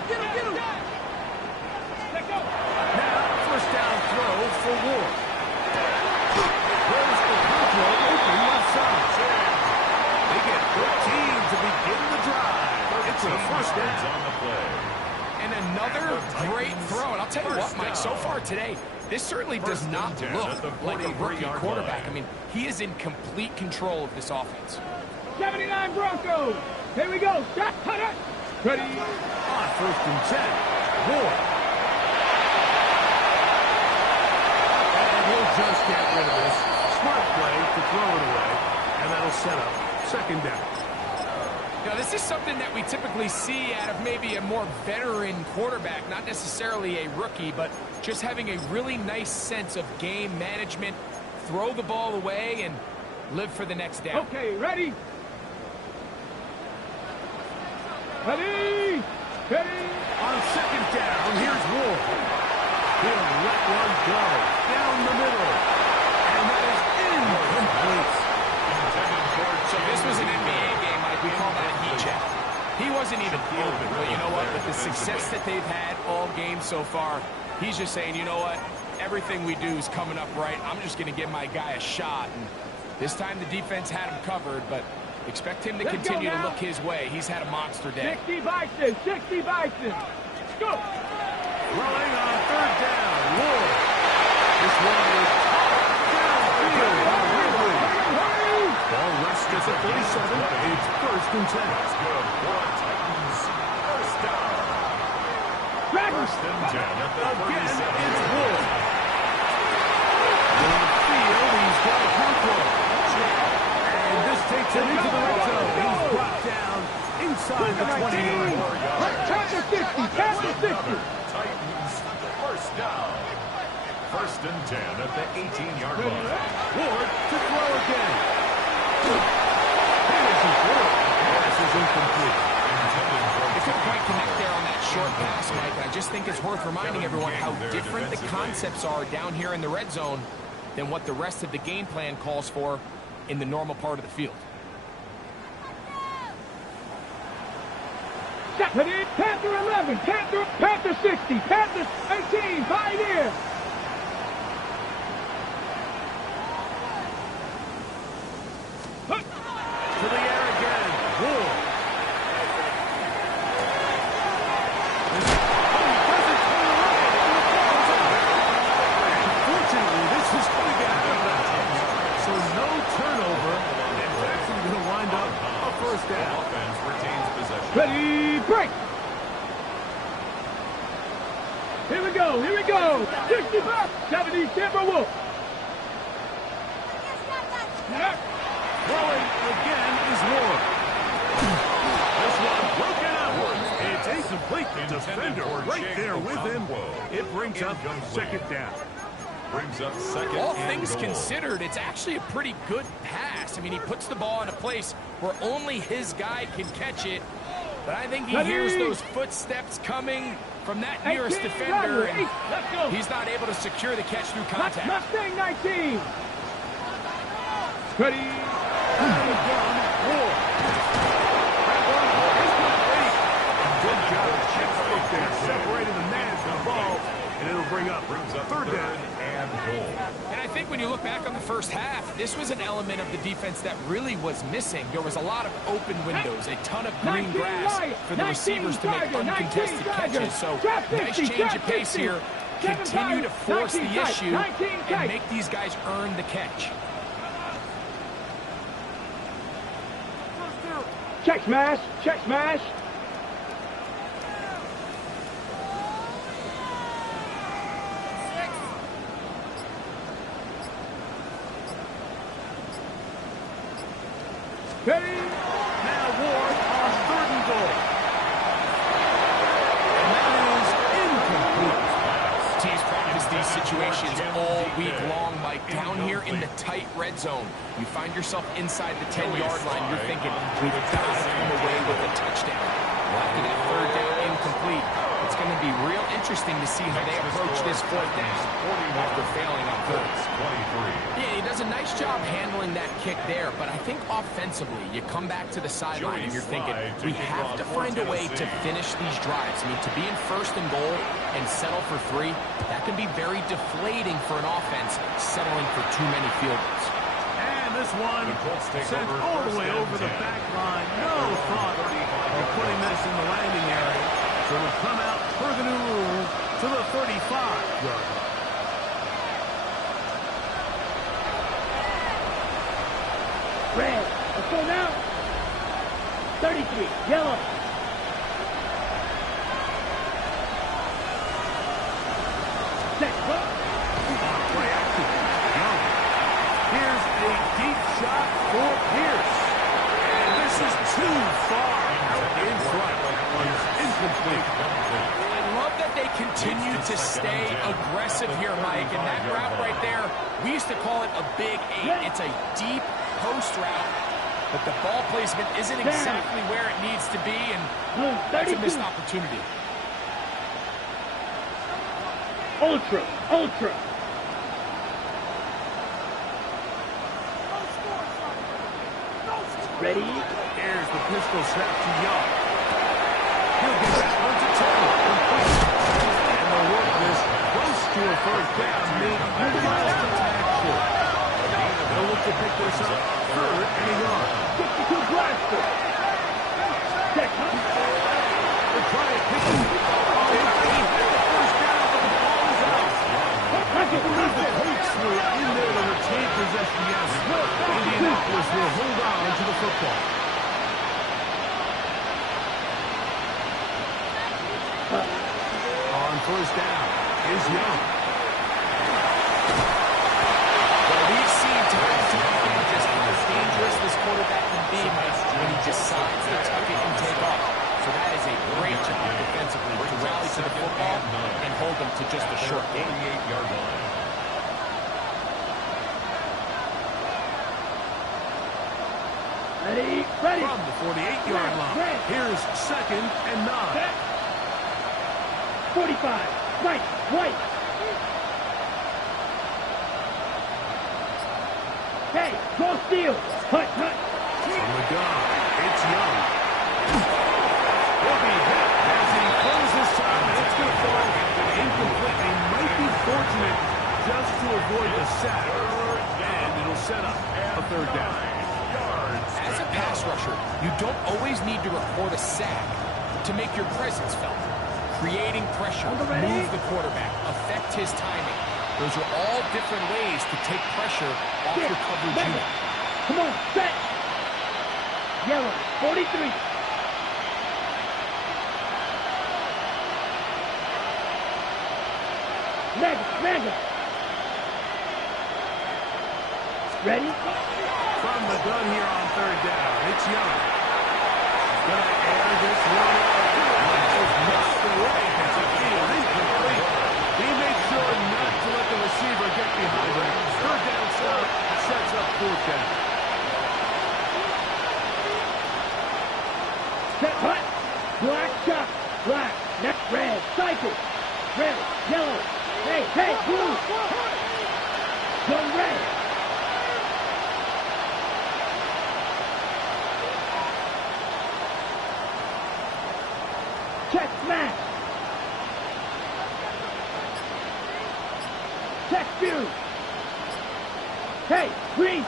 Get him! Get him! Let go! Now, first down throw for Ward. There's the control open left side. They get 13 to begin the drive. It's a first down on the play. And another great throw. And I'll tell you what, Mike, so far today, this certainly does not look like a rookie quarterback. I mean, he is in complete control of this offense. 79 Broncos! Here we go! Shot, cutter! ready on first and 10. Ward. And he'll just get rid of this. Smart play to throw it away, and that'll set up second down. Now, this is something that we typically see out of maybe a more veteran quarterback, not necessarily a rookie, but just having a really nice sense of game management, throw the ball away, and live for the next down. Okay, ready? Ready? Ready? On second down, here's Ward. He'll let one go down the middle. And that is incomplete. So this was an NBA game, Mike. We call that a heat check. He wasn't even open, but you know what? With the success that they've had all game so far, he's just saying, you know what? Everything we do is coming up right. I'm just going to give my guy a shot. And this time the defense had him covered, but expect him to continue to look his way. He's had a monster day. 60 Bison, 60 Bison. Let's go. Throwing on third down, Ward. This one is downfield. Ball rests at the 37. It's first and 10. That's good. Titans. First down. First and 10 at the 37. Again, it's Ward. Field, he's got control. And this takes him into the red zone. He's brought down inside the 20-yard line. Panther 60, Panther 60. Titans. First down. First and 10 at the 18-yard line. Ward to throw again. Pass is incomplete. They couldn't quite connect there on that short pass, Mike. I just think it's worth reminding everyone how different the concepts are down here in the red zone than what the rest of the game plan calls for in the normal part of the field. Ready? Panther 11, Panther 60, Panther 18, Pioneer. To the air again. Ward. Unfortunately, this is going to get out of bounds. So no turnover. And it's actually going to wind up a first down. Offense retains possession. Ready, break. Here we go. 60 back, 70 Timberwolf. Throwing again is Ward. This one broken outward. It's incomplete. The defender right there with him. It brings up second down. Brings up second. All and things goal. considered, it's actually a pretty good pass. I mean, he puts the ball in a place where only his guy can catch it. But I think he hears those footsteps coming from that nearest defender, and he's not able to secure the catch through contact. Mustang 19. Ready? Good job. Checkbook there. Separated the man from the ball, and it'll bring up third down. And goal. And I think when you look back on the first half, this was an element of the defense that really was missing. There was a lot of open windows, a ton of green grass for the receivers to make uncontested catches. So nice change of pace here. continue to force the 19 tight, issue 19 and tight. make these guys earn the catch. Check smash, check smash. Ready? Now Ward on 3rd and goal. And that is incomplete. Teams practice these situations all week long, Mike. Down here in the tight red zone, you find yourself inside the 10-yard line. You're thinking, we've got to come away with a touchdown. Well, after that 3rd down incomplete, it's going to be real interesting to see how they approach this 4th down after failing on 3rd. Yeah, he does a nice job handling that kick there, but I think offensively, you come back to the sideline and you're thinking, we have to find a way to finish these drives. I mean, to be in 1st and goal and settle for 3, that can be very deflating for an offense settling for too many field goals. And this one sent all the way over the back line. No thought of putting this in the landing area. So it'll come out per the new rule to the 35-yard line. Red. Let's go now. 33. Yellow. Set. Hook. Play action. Young. Here's a deep shot for Pierce. And this is too far out in front. Incomplete. I love that they continue to stay aggressive here, Mike. And that route right there, we used to call it a big 8. It's a deep post route, but the ball placement isn't exactly where it needs to be, and that's a missed opportunity. Ultra. Ultra. Ready? Here's the pistol snap to Young. He'll get that one to Taylor. Complete. And they'll work this close to a 1st down. Maybe just a tad short. They'll look to pick this up 3rd and a yard. 62 blaster. Check. They'll try to pick it. Oh, he hit the 1st down, but the ball is out. I can believe the Colts were in there to retain possession. Yes, Indianapolis will hold on to the football. On 1st down is Young. Well, we've seen time and time again just how dangerous this quarterback can be, Mike, when he decides to tuck it and take off. So that is a great job defensively to rally to the football and hold them to just a short game. 48-yard line. Ready? Ready. From the 48-yard line, here's 2nd and 9. 45. Right. Right. Hey, go steal. Hut, hut. From the gun, it's Young. He'll be hit as he closes his time, and it's going to fall incomplete. They might be fortunate just to avoid the sack, and it'll set up a 3rd down. As a pass rusher, you don't always need to record a sack to make your presence felt. Creating pressure, move the quarterback, affect his timing. Those are all different ways to take pressure off your coverage unit. Come on, set. Yellow, 43. Mega. Ready? From the gun here on 3rd down, it's Young. Gonna air this one out. Just missed the way to the field, incomplete. He makes sure not to let the receiver get behind him. 3rd down stop sets up 4th down. Set, hut. Black shot. Black. Next red. Cycle. Red. Yellow. Hey, blue. Go red. Check smash. Check view. Hey, green.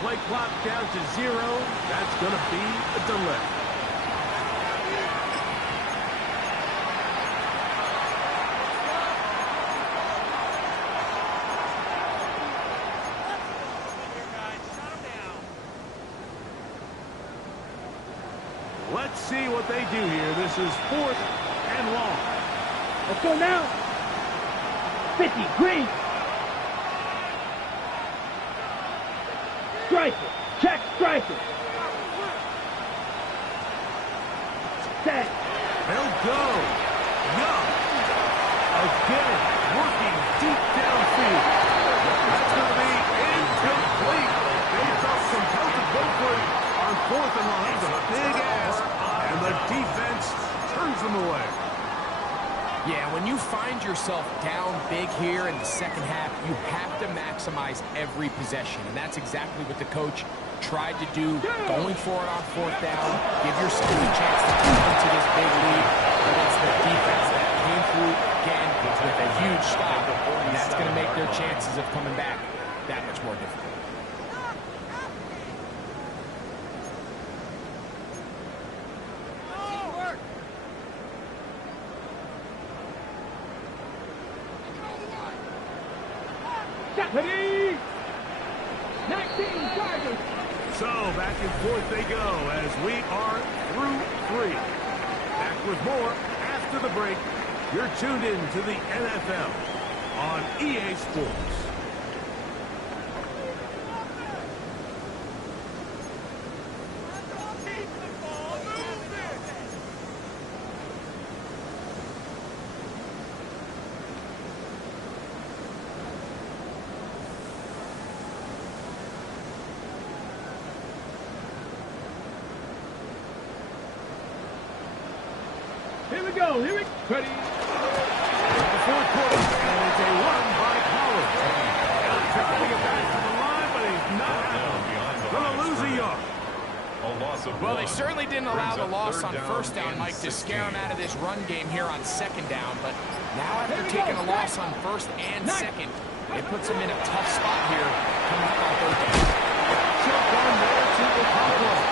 Play clock down to 0. That's going to be a delay. Let's see what they do here. This is 4th and long. Let's go now. 50, green. Striker, check striker. Set. They'll go. Young. Again, working deep downfield. That's going to be incomplete. They felt compelled to go for it on 4th and long. That was a big ask, and the defense turns them away. Yeah, when you find yourself down big here in the second half, you have to maximize every possession. And that's exactly what the coach tried to do, going for it on 4th down, give yourself a chance to keep into this big lead. But it's the defense that came through again with a huge stop. And that's going to make their chances of coming back that much more difficult. Ready? 19 Tigers. So back and forth they go as we are through 3. Back with more after the break. You're tuned in to the NFL on EA Sports. Here we go. Here we go. Ready? The 4th quarter, and it's a run by Pollard. Trying to get back to the line, but he's not happening. Going to lose a yard. Well, they certainly didn't allow the loss on 1st down, Mike, to scare him out of this run game here on 2nd down. But now after taking a loss on 1st and 2nd, it puts him in a tough spot here coming up on 3rd down. Chuck on there to the Pollard.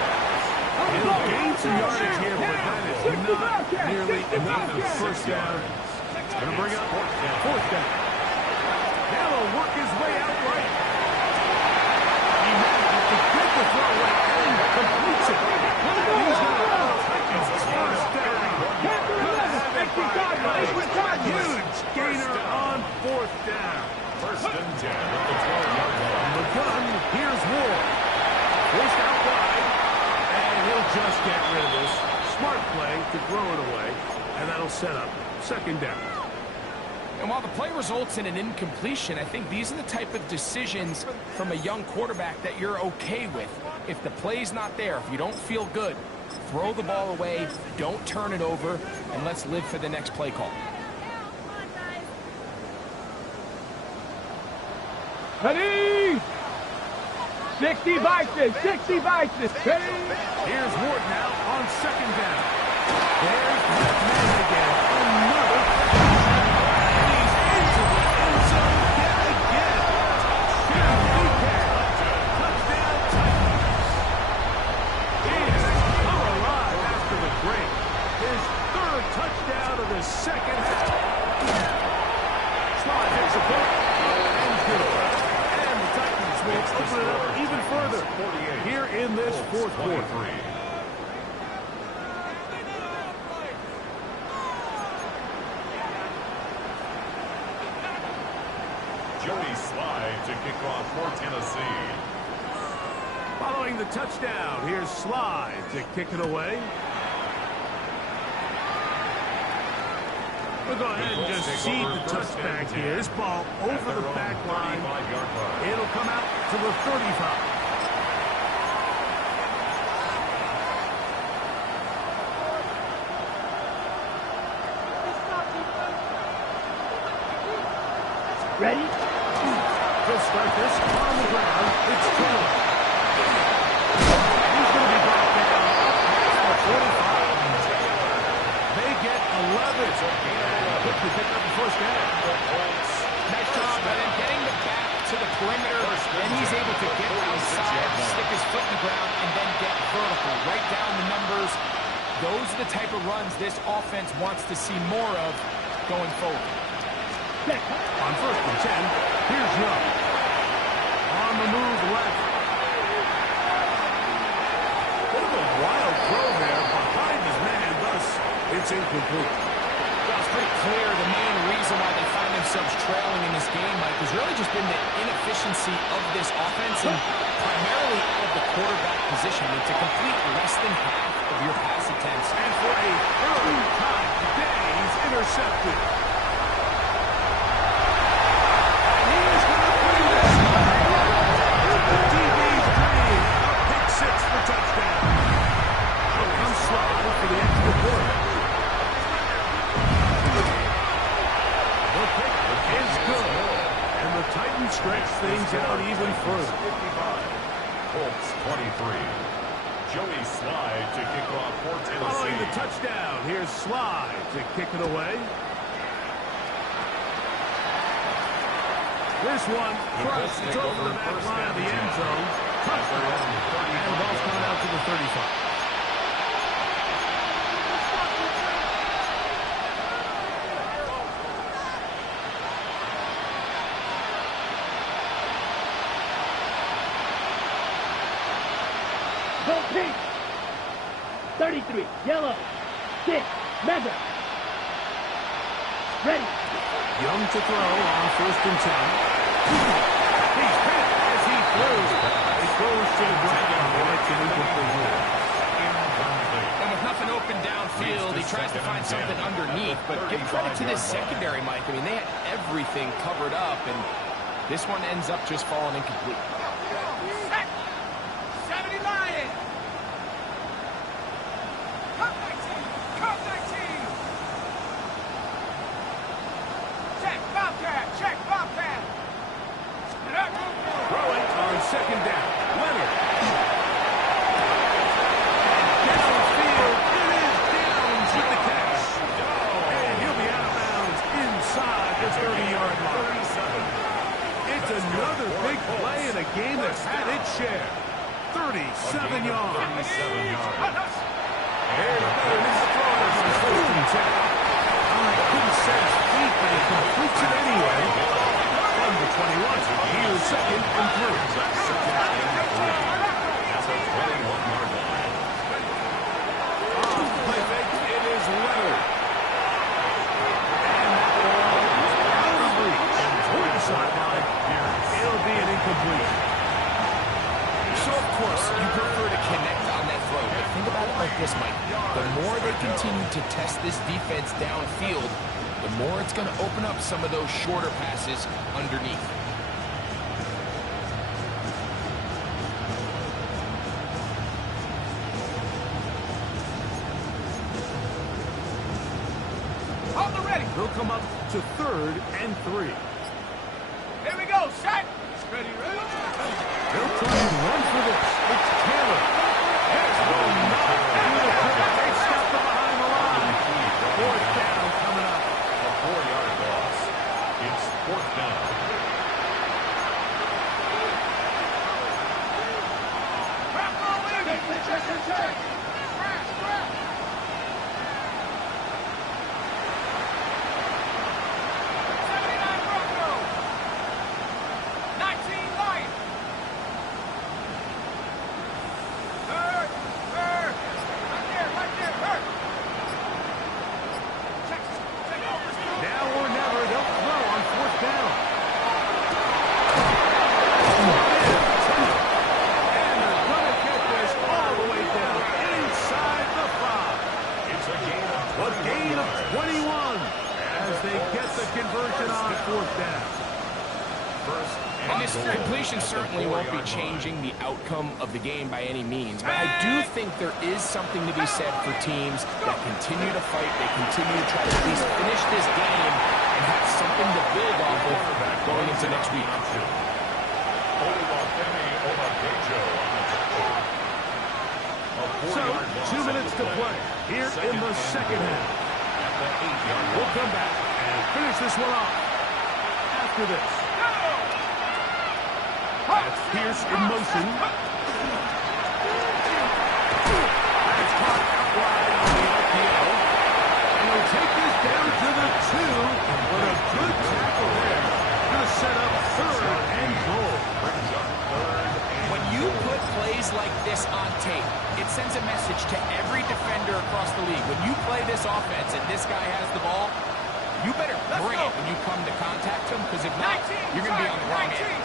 He'll gain some yardage here, but that is not nearly enough for 1st down. Going to bring up 4th down. Now he'll work his way out right. He manages to get the throw away and completes it. He's got a Titans 1st down. Huge gainer on 4th down. 1st and 10 at the 12-yard line. On the gun, here's Ward. Forced out wide. And he'll just get rid of this. Smart play to throw it away, and that'll set up 2nd down. And while the play results in an incompletion, I think these are the type of decisions from a young quarterback that you're okay with. If the play's not there, if you don't feel good, throw the ball away, don't turn it over, and let's live for the next play call. Ready? 60 Vikings. 60 Vikings. Ready? Here's Ward now on 2nd down. There's that man again. Another catch. And he's into the end zone yet again. Here we go. Touchdown Titans. He's come alive after the break. His 3rd touchdown of the 2nd half. Slide takes a punt. And good. And the Titans will open it up even further here in this 4th quarter. Joey Slide to kick off for Tennessee. Following the touchdown, here's Slide to kick it away. We'll go ahead and just seed the touchback here. This ball over the back line. It'll come out to the 35. Ready? He'll start this on the ground. It's Taylor. He's going to be brought down at 45. They get 11. Quickly pick up the 1st down. Nice job, and then getting the back to the perimeter, and he's able to get outside, stick his foot in the ground, and then get vertical. Right down the numbers. Those are the type of runs this offense wants to see more of going forward. On 1st and 10, here's Young. On the move left. Bit of a wild throw there behind It's incomplete. Well, it's pretty clear the main reason why they find themselves trailing in this game, Mike, has really just been the inefficiency of this offense and primarily out of the quarterback position. It's a complete less than half of your pass attempts. And for a third time today, he's intercepted. And he is going to bring this to the DB's dream. A pick six for touchdown. Here comes Slide for the extra point. The pick is good. And the Titans stretch things out even further. 55. Colts 23. Joey Slide to kick off for Tennessee. Following the touchdown, here's Slide to kick it away. This one, crushed. It's over the back line of the end zone. Touchdown. And the ball's coming out to the 35. Go pink. 33, yellow. 6, mega. Ready. Young to throw on 1st and 10. He's hit as he throws. It goes to the ground. It's an incomplete. And with nothing open downfield, he tries to find something underneath. But give credit to this secondary, Mike. I mean, they had everything covered up, and this one ends up just falling incomplete. 70 Lions! Cut 19! Cut 19! Check Bobcat! Check Bobcat! Throwing on 2nd down. Leonard. Downfield. It is Downs with the catch. And he'll be out of bounds inside the 30-yard line. It's another big play in a game that's had its share. 37 yards. 37 yards. Here's Leonard in the throw on 1st and 10. I couldn't set his feet, but he completes it anyway. From the 21. Here's 2nd and 3. That's a 21-yard line. Play fake. It is Leonard. And that ball is out of reach. Toward the sideline. It'll be an incomplete. So, of course, you prefer to connect on that throw. But think about it like this, Mike. The more they continue to test this defense downfield, the more it's going to open up some of those shorter passes underneath. On the ready! They'll come up to 3rd and 3. Here we go, set! Ready, ready! They'll try and run for this. It's Taylor. It's will not do the trick. They stop them behind the line. 4th down coming up. A 4-yard loss. It's 4th down. Crack all in! Check! Crash, crash! 79 Broncos! 19 Lions! Hurt! Right there, hurt! Check over. Now or never, they'll throw on 4th down. And they're going to get this all the way down inside the 5. It's a gain of A gain of 21 as they get the conversion on 4th down. First And this completion certainly won't be changing the outcome of the game by any means. But I do think there is something to be said for teams that continue to fight, they continue to try to at least finish this game and have something to build off of going into next week. So, 2 minutes to play here in the 2nd half. We'll come back and finish this one off after this. That's Pierce in motion. That's caught out wide on the LPO. And he'll take this down to the 2. But a good tackle there. Going to set up 3rd and goal. When you put plays like this on tape, it sends a message to every defender across the league. When you play this offense and this guy has the ball, you better bring it when you come to contact him, because if not, you're going to be on the wrong end.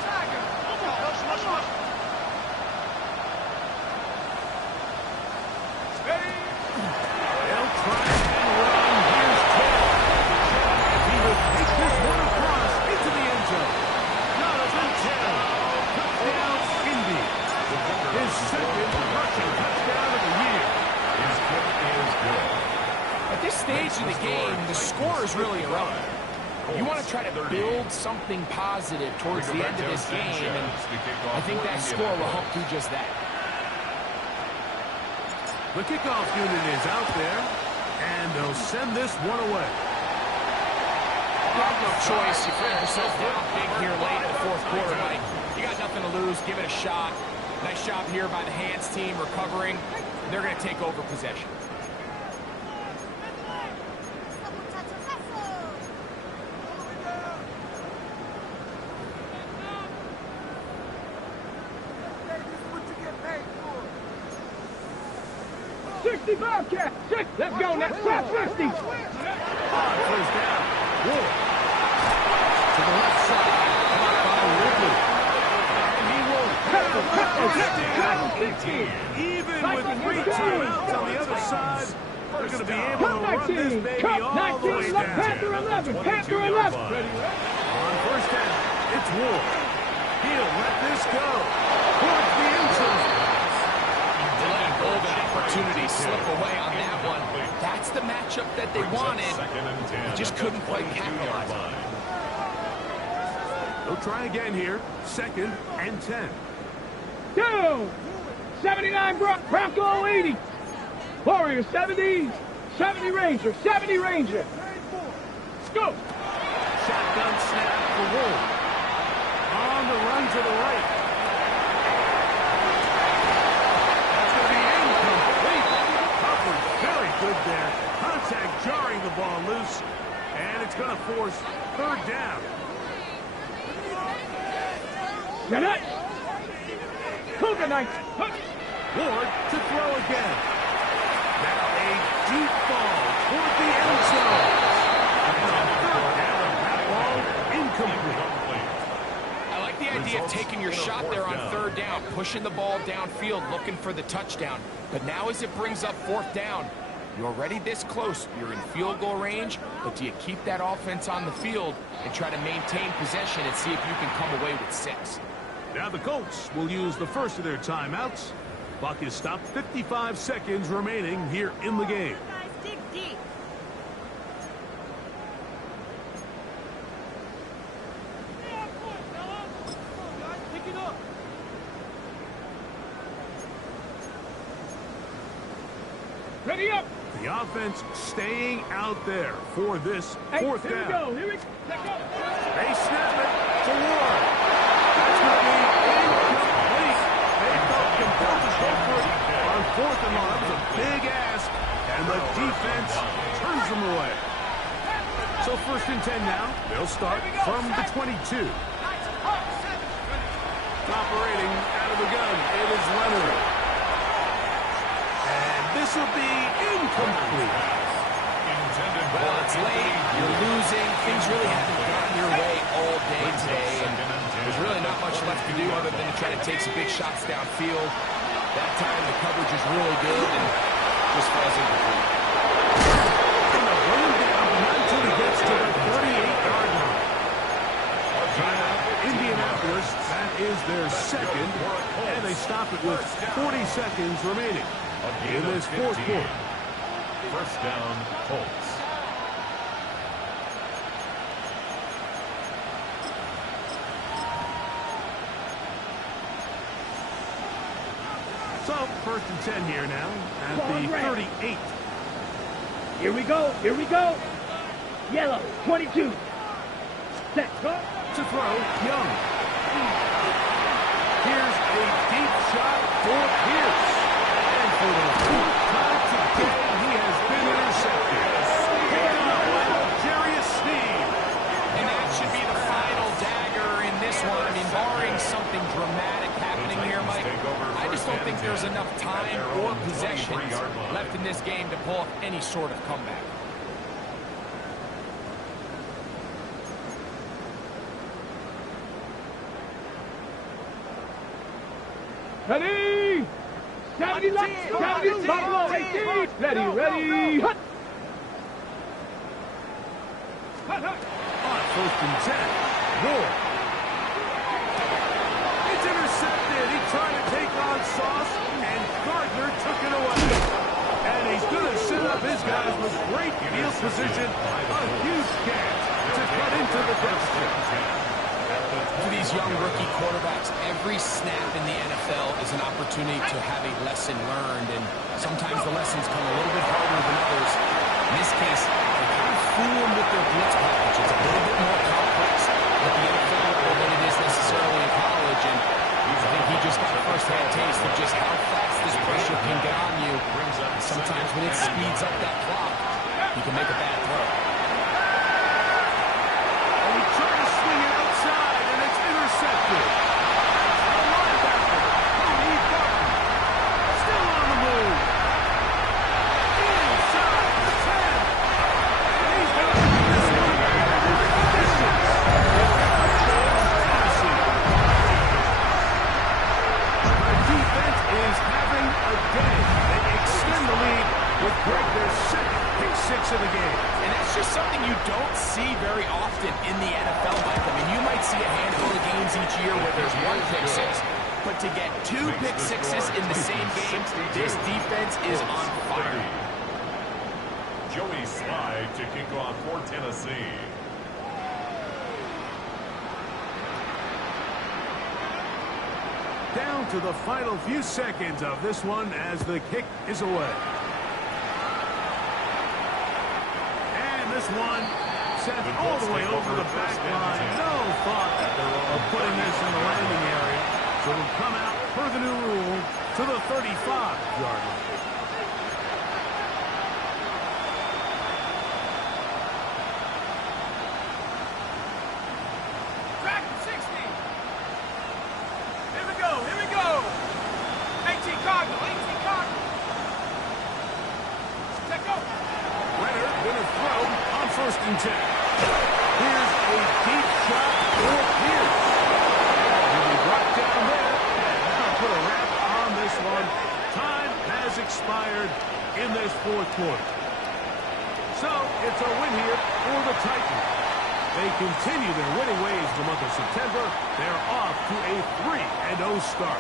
They'll try and run. Here's Taylor. He will take this one across into the end zone. Jonathan Taylor. Touchdown, Indy. His second rushing touchdown of the year. His kick is good. At this stage in the game, the score is really irrelevant. You want to try to build something positive towards the end of this game, and I think that score will help do just that. The kickoff unit is out there, and they'll send this one away. You have no choice. You find yourself down big here late in the fourth quarter, Mike. You got nothing to lose. Give it a shot. Nice job here by the hands team recovering. They're going to take over possession. Bobcat, 6, let's go now, 50. First down. Wood. To the left side. Caught by Ridley. And he will even with 3 timeouts on the other side, they're going to be able to run this baby all the way down. Panther 11, Panther 11. On first down, it's Wood. He'll let this go. Towards the end zone. Golden opportunity slip away on that one. That's the matchup that they wanted. They just couldn't quite capitalize on it. They'll try again here. 2nd and 10. 2, 79 Bronco 80. Warrior 70, 70 Ranger, 70 Ranger. Let's go. Shotgun snap for Wood. On the run to the right. Good there. Contact jarring the ball loose. And it's going to force 3rd down. You're not. Cougar Knights. Ward to throw again. Now a deep ball toward the end zone. And on 3rd down, that ball incomplete. I like the idea of taking your shot there on 3rd down, pushing the ball downfield, looking for the touchdown. But now as it brings up 4th down, you're already this close. You're in field goal range, but do you keep that offense on the field and try to maintain possession and see if you can come away with 6? Now the Colts will use the first of their timeouts. Clock is stopped. 55 seconds remaining here in the game. Guys, dig deep. Ready up. The offense staying out there for this 4th Here down. we go. Here we go. They snap it to Ward. That's going to be incomplete. They felt compelled to go for it on 4th and long. That was a big ask, and the defense turns them away. So 1st and 10 now. They'll start from the 22. Operating out of the gun. It is Leonard. And this will be incomplete. Well, it's late. You're losing. Things really haven't gotten your way all day today. And there's really not much left to do other than to try to take some big shots downfield. That time the coverage is really good and just falls incomplete. And they'll run him down until he gets to the 38-yard line. Indianapolis, that is their 2nd, and they stop it with 40 seconds remaining in this 4th quarter. First down, Colts. So 1st and 10 here now at the 38. Here we go. Here we go. Yellow 22. Set. Go. To throw, Young. Here's a deep shot for Pierce. And for the 4th time today, he has been intercepted. Taken up by Jarius Sneed. And that should be the final dagger in this one. I mean, barring something dramatic happening here, Mike, I just don't think there's enough time or possessions left in this game to pull off any sort of comeback. Ready? 70 left, 70 Buffalo 18. Ready. Hut. On 1st and 10. Ward. It's intercepted. He tried to take on Sauce, and Gardner took it away. And he's going to set up his guys with great field position. A huge catch to cut into the deficit. For these young rookie quarterbacks, every snap in the NFL is an opportunity to have a lesson learned, and sometimes the lessons come a little bit harder than others. In this case, they kind of fool them with their blitz package. It's a little bit more complex at the NFL level than it is necessarily in college, and I think he just got a first-hand taste of just how fast this pressure can get on you. Sometimes when it speeds up that clock, you can make a bad throw. And he tried to swing it outside, and it's intercepted. The linebacker, Tony Barton, still on the move. Inside the 10. And he's going to put this one into the distance. The defense is having a day. They extend the lead with Greg their second pick six of the game. And that's just something you don't see very often in the NFL, Mike. I mean, you might see a handful of games each year where there's one pick six. But to get two pick sixes in the same game, this defense is on fire. Joey Slide to kick off for Tennessee. Down to the final few seconds of this one as the kick is away. And this one sent all the way over the back line. No thought of putting this in the landing area. So it'll come out per the new rule to the 35-yard line. Back to 60. Here we go. 18 Cardinal. Check go. Leonard going to throw on 1st and 10. Here's a deep shot for Pierce. He'll be brought down there. And now put a wrap on this one. Time has expired in this 4th quarter. So it's a win here for the Titans. They continue their winning ways in the month of September. They're off to a 3-0 start.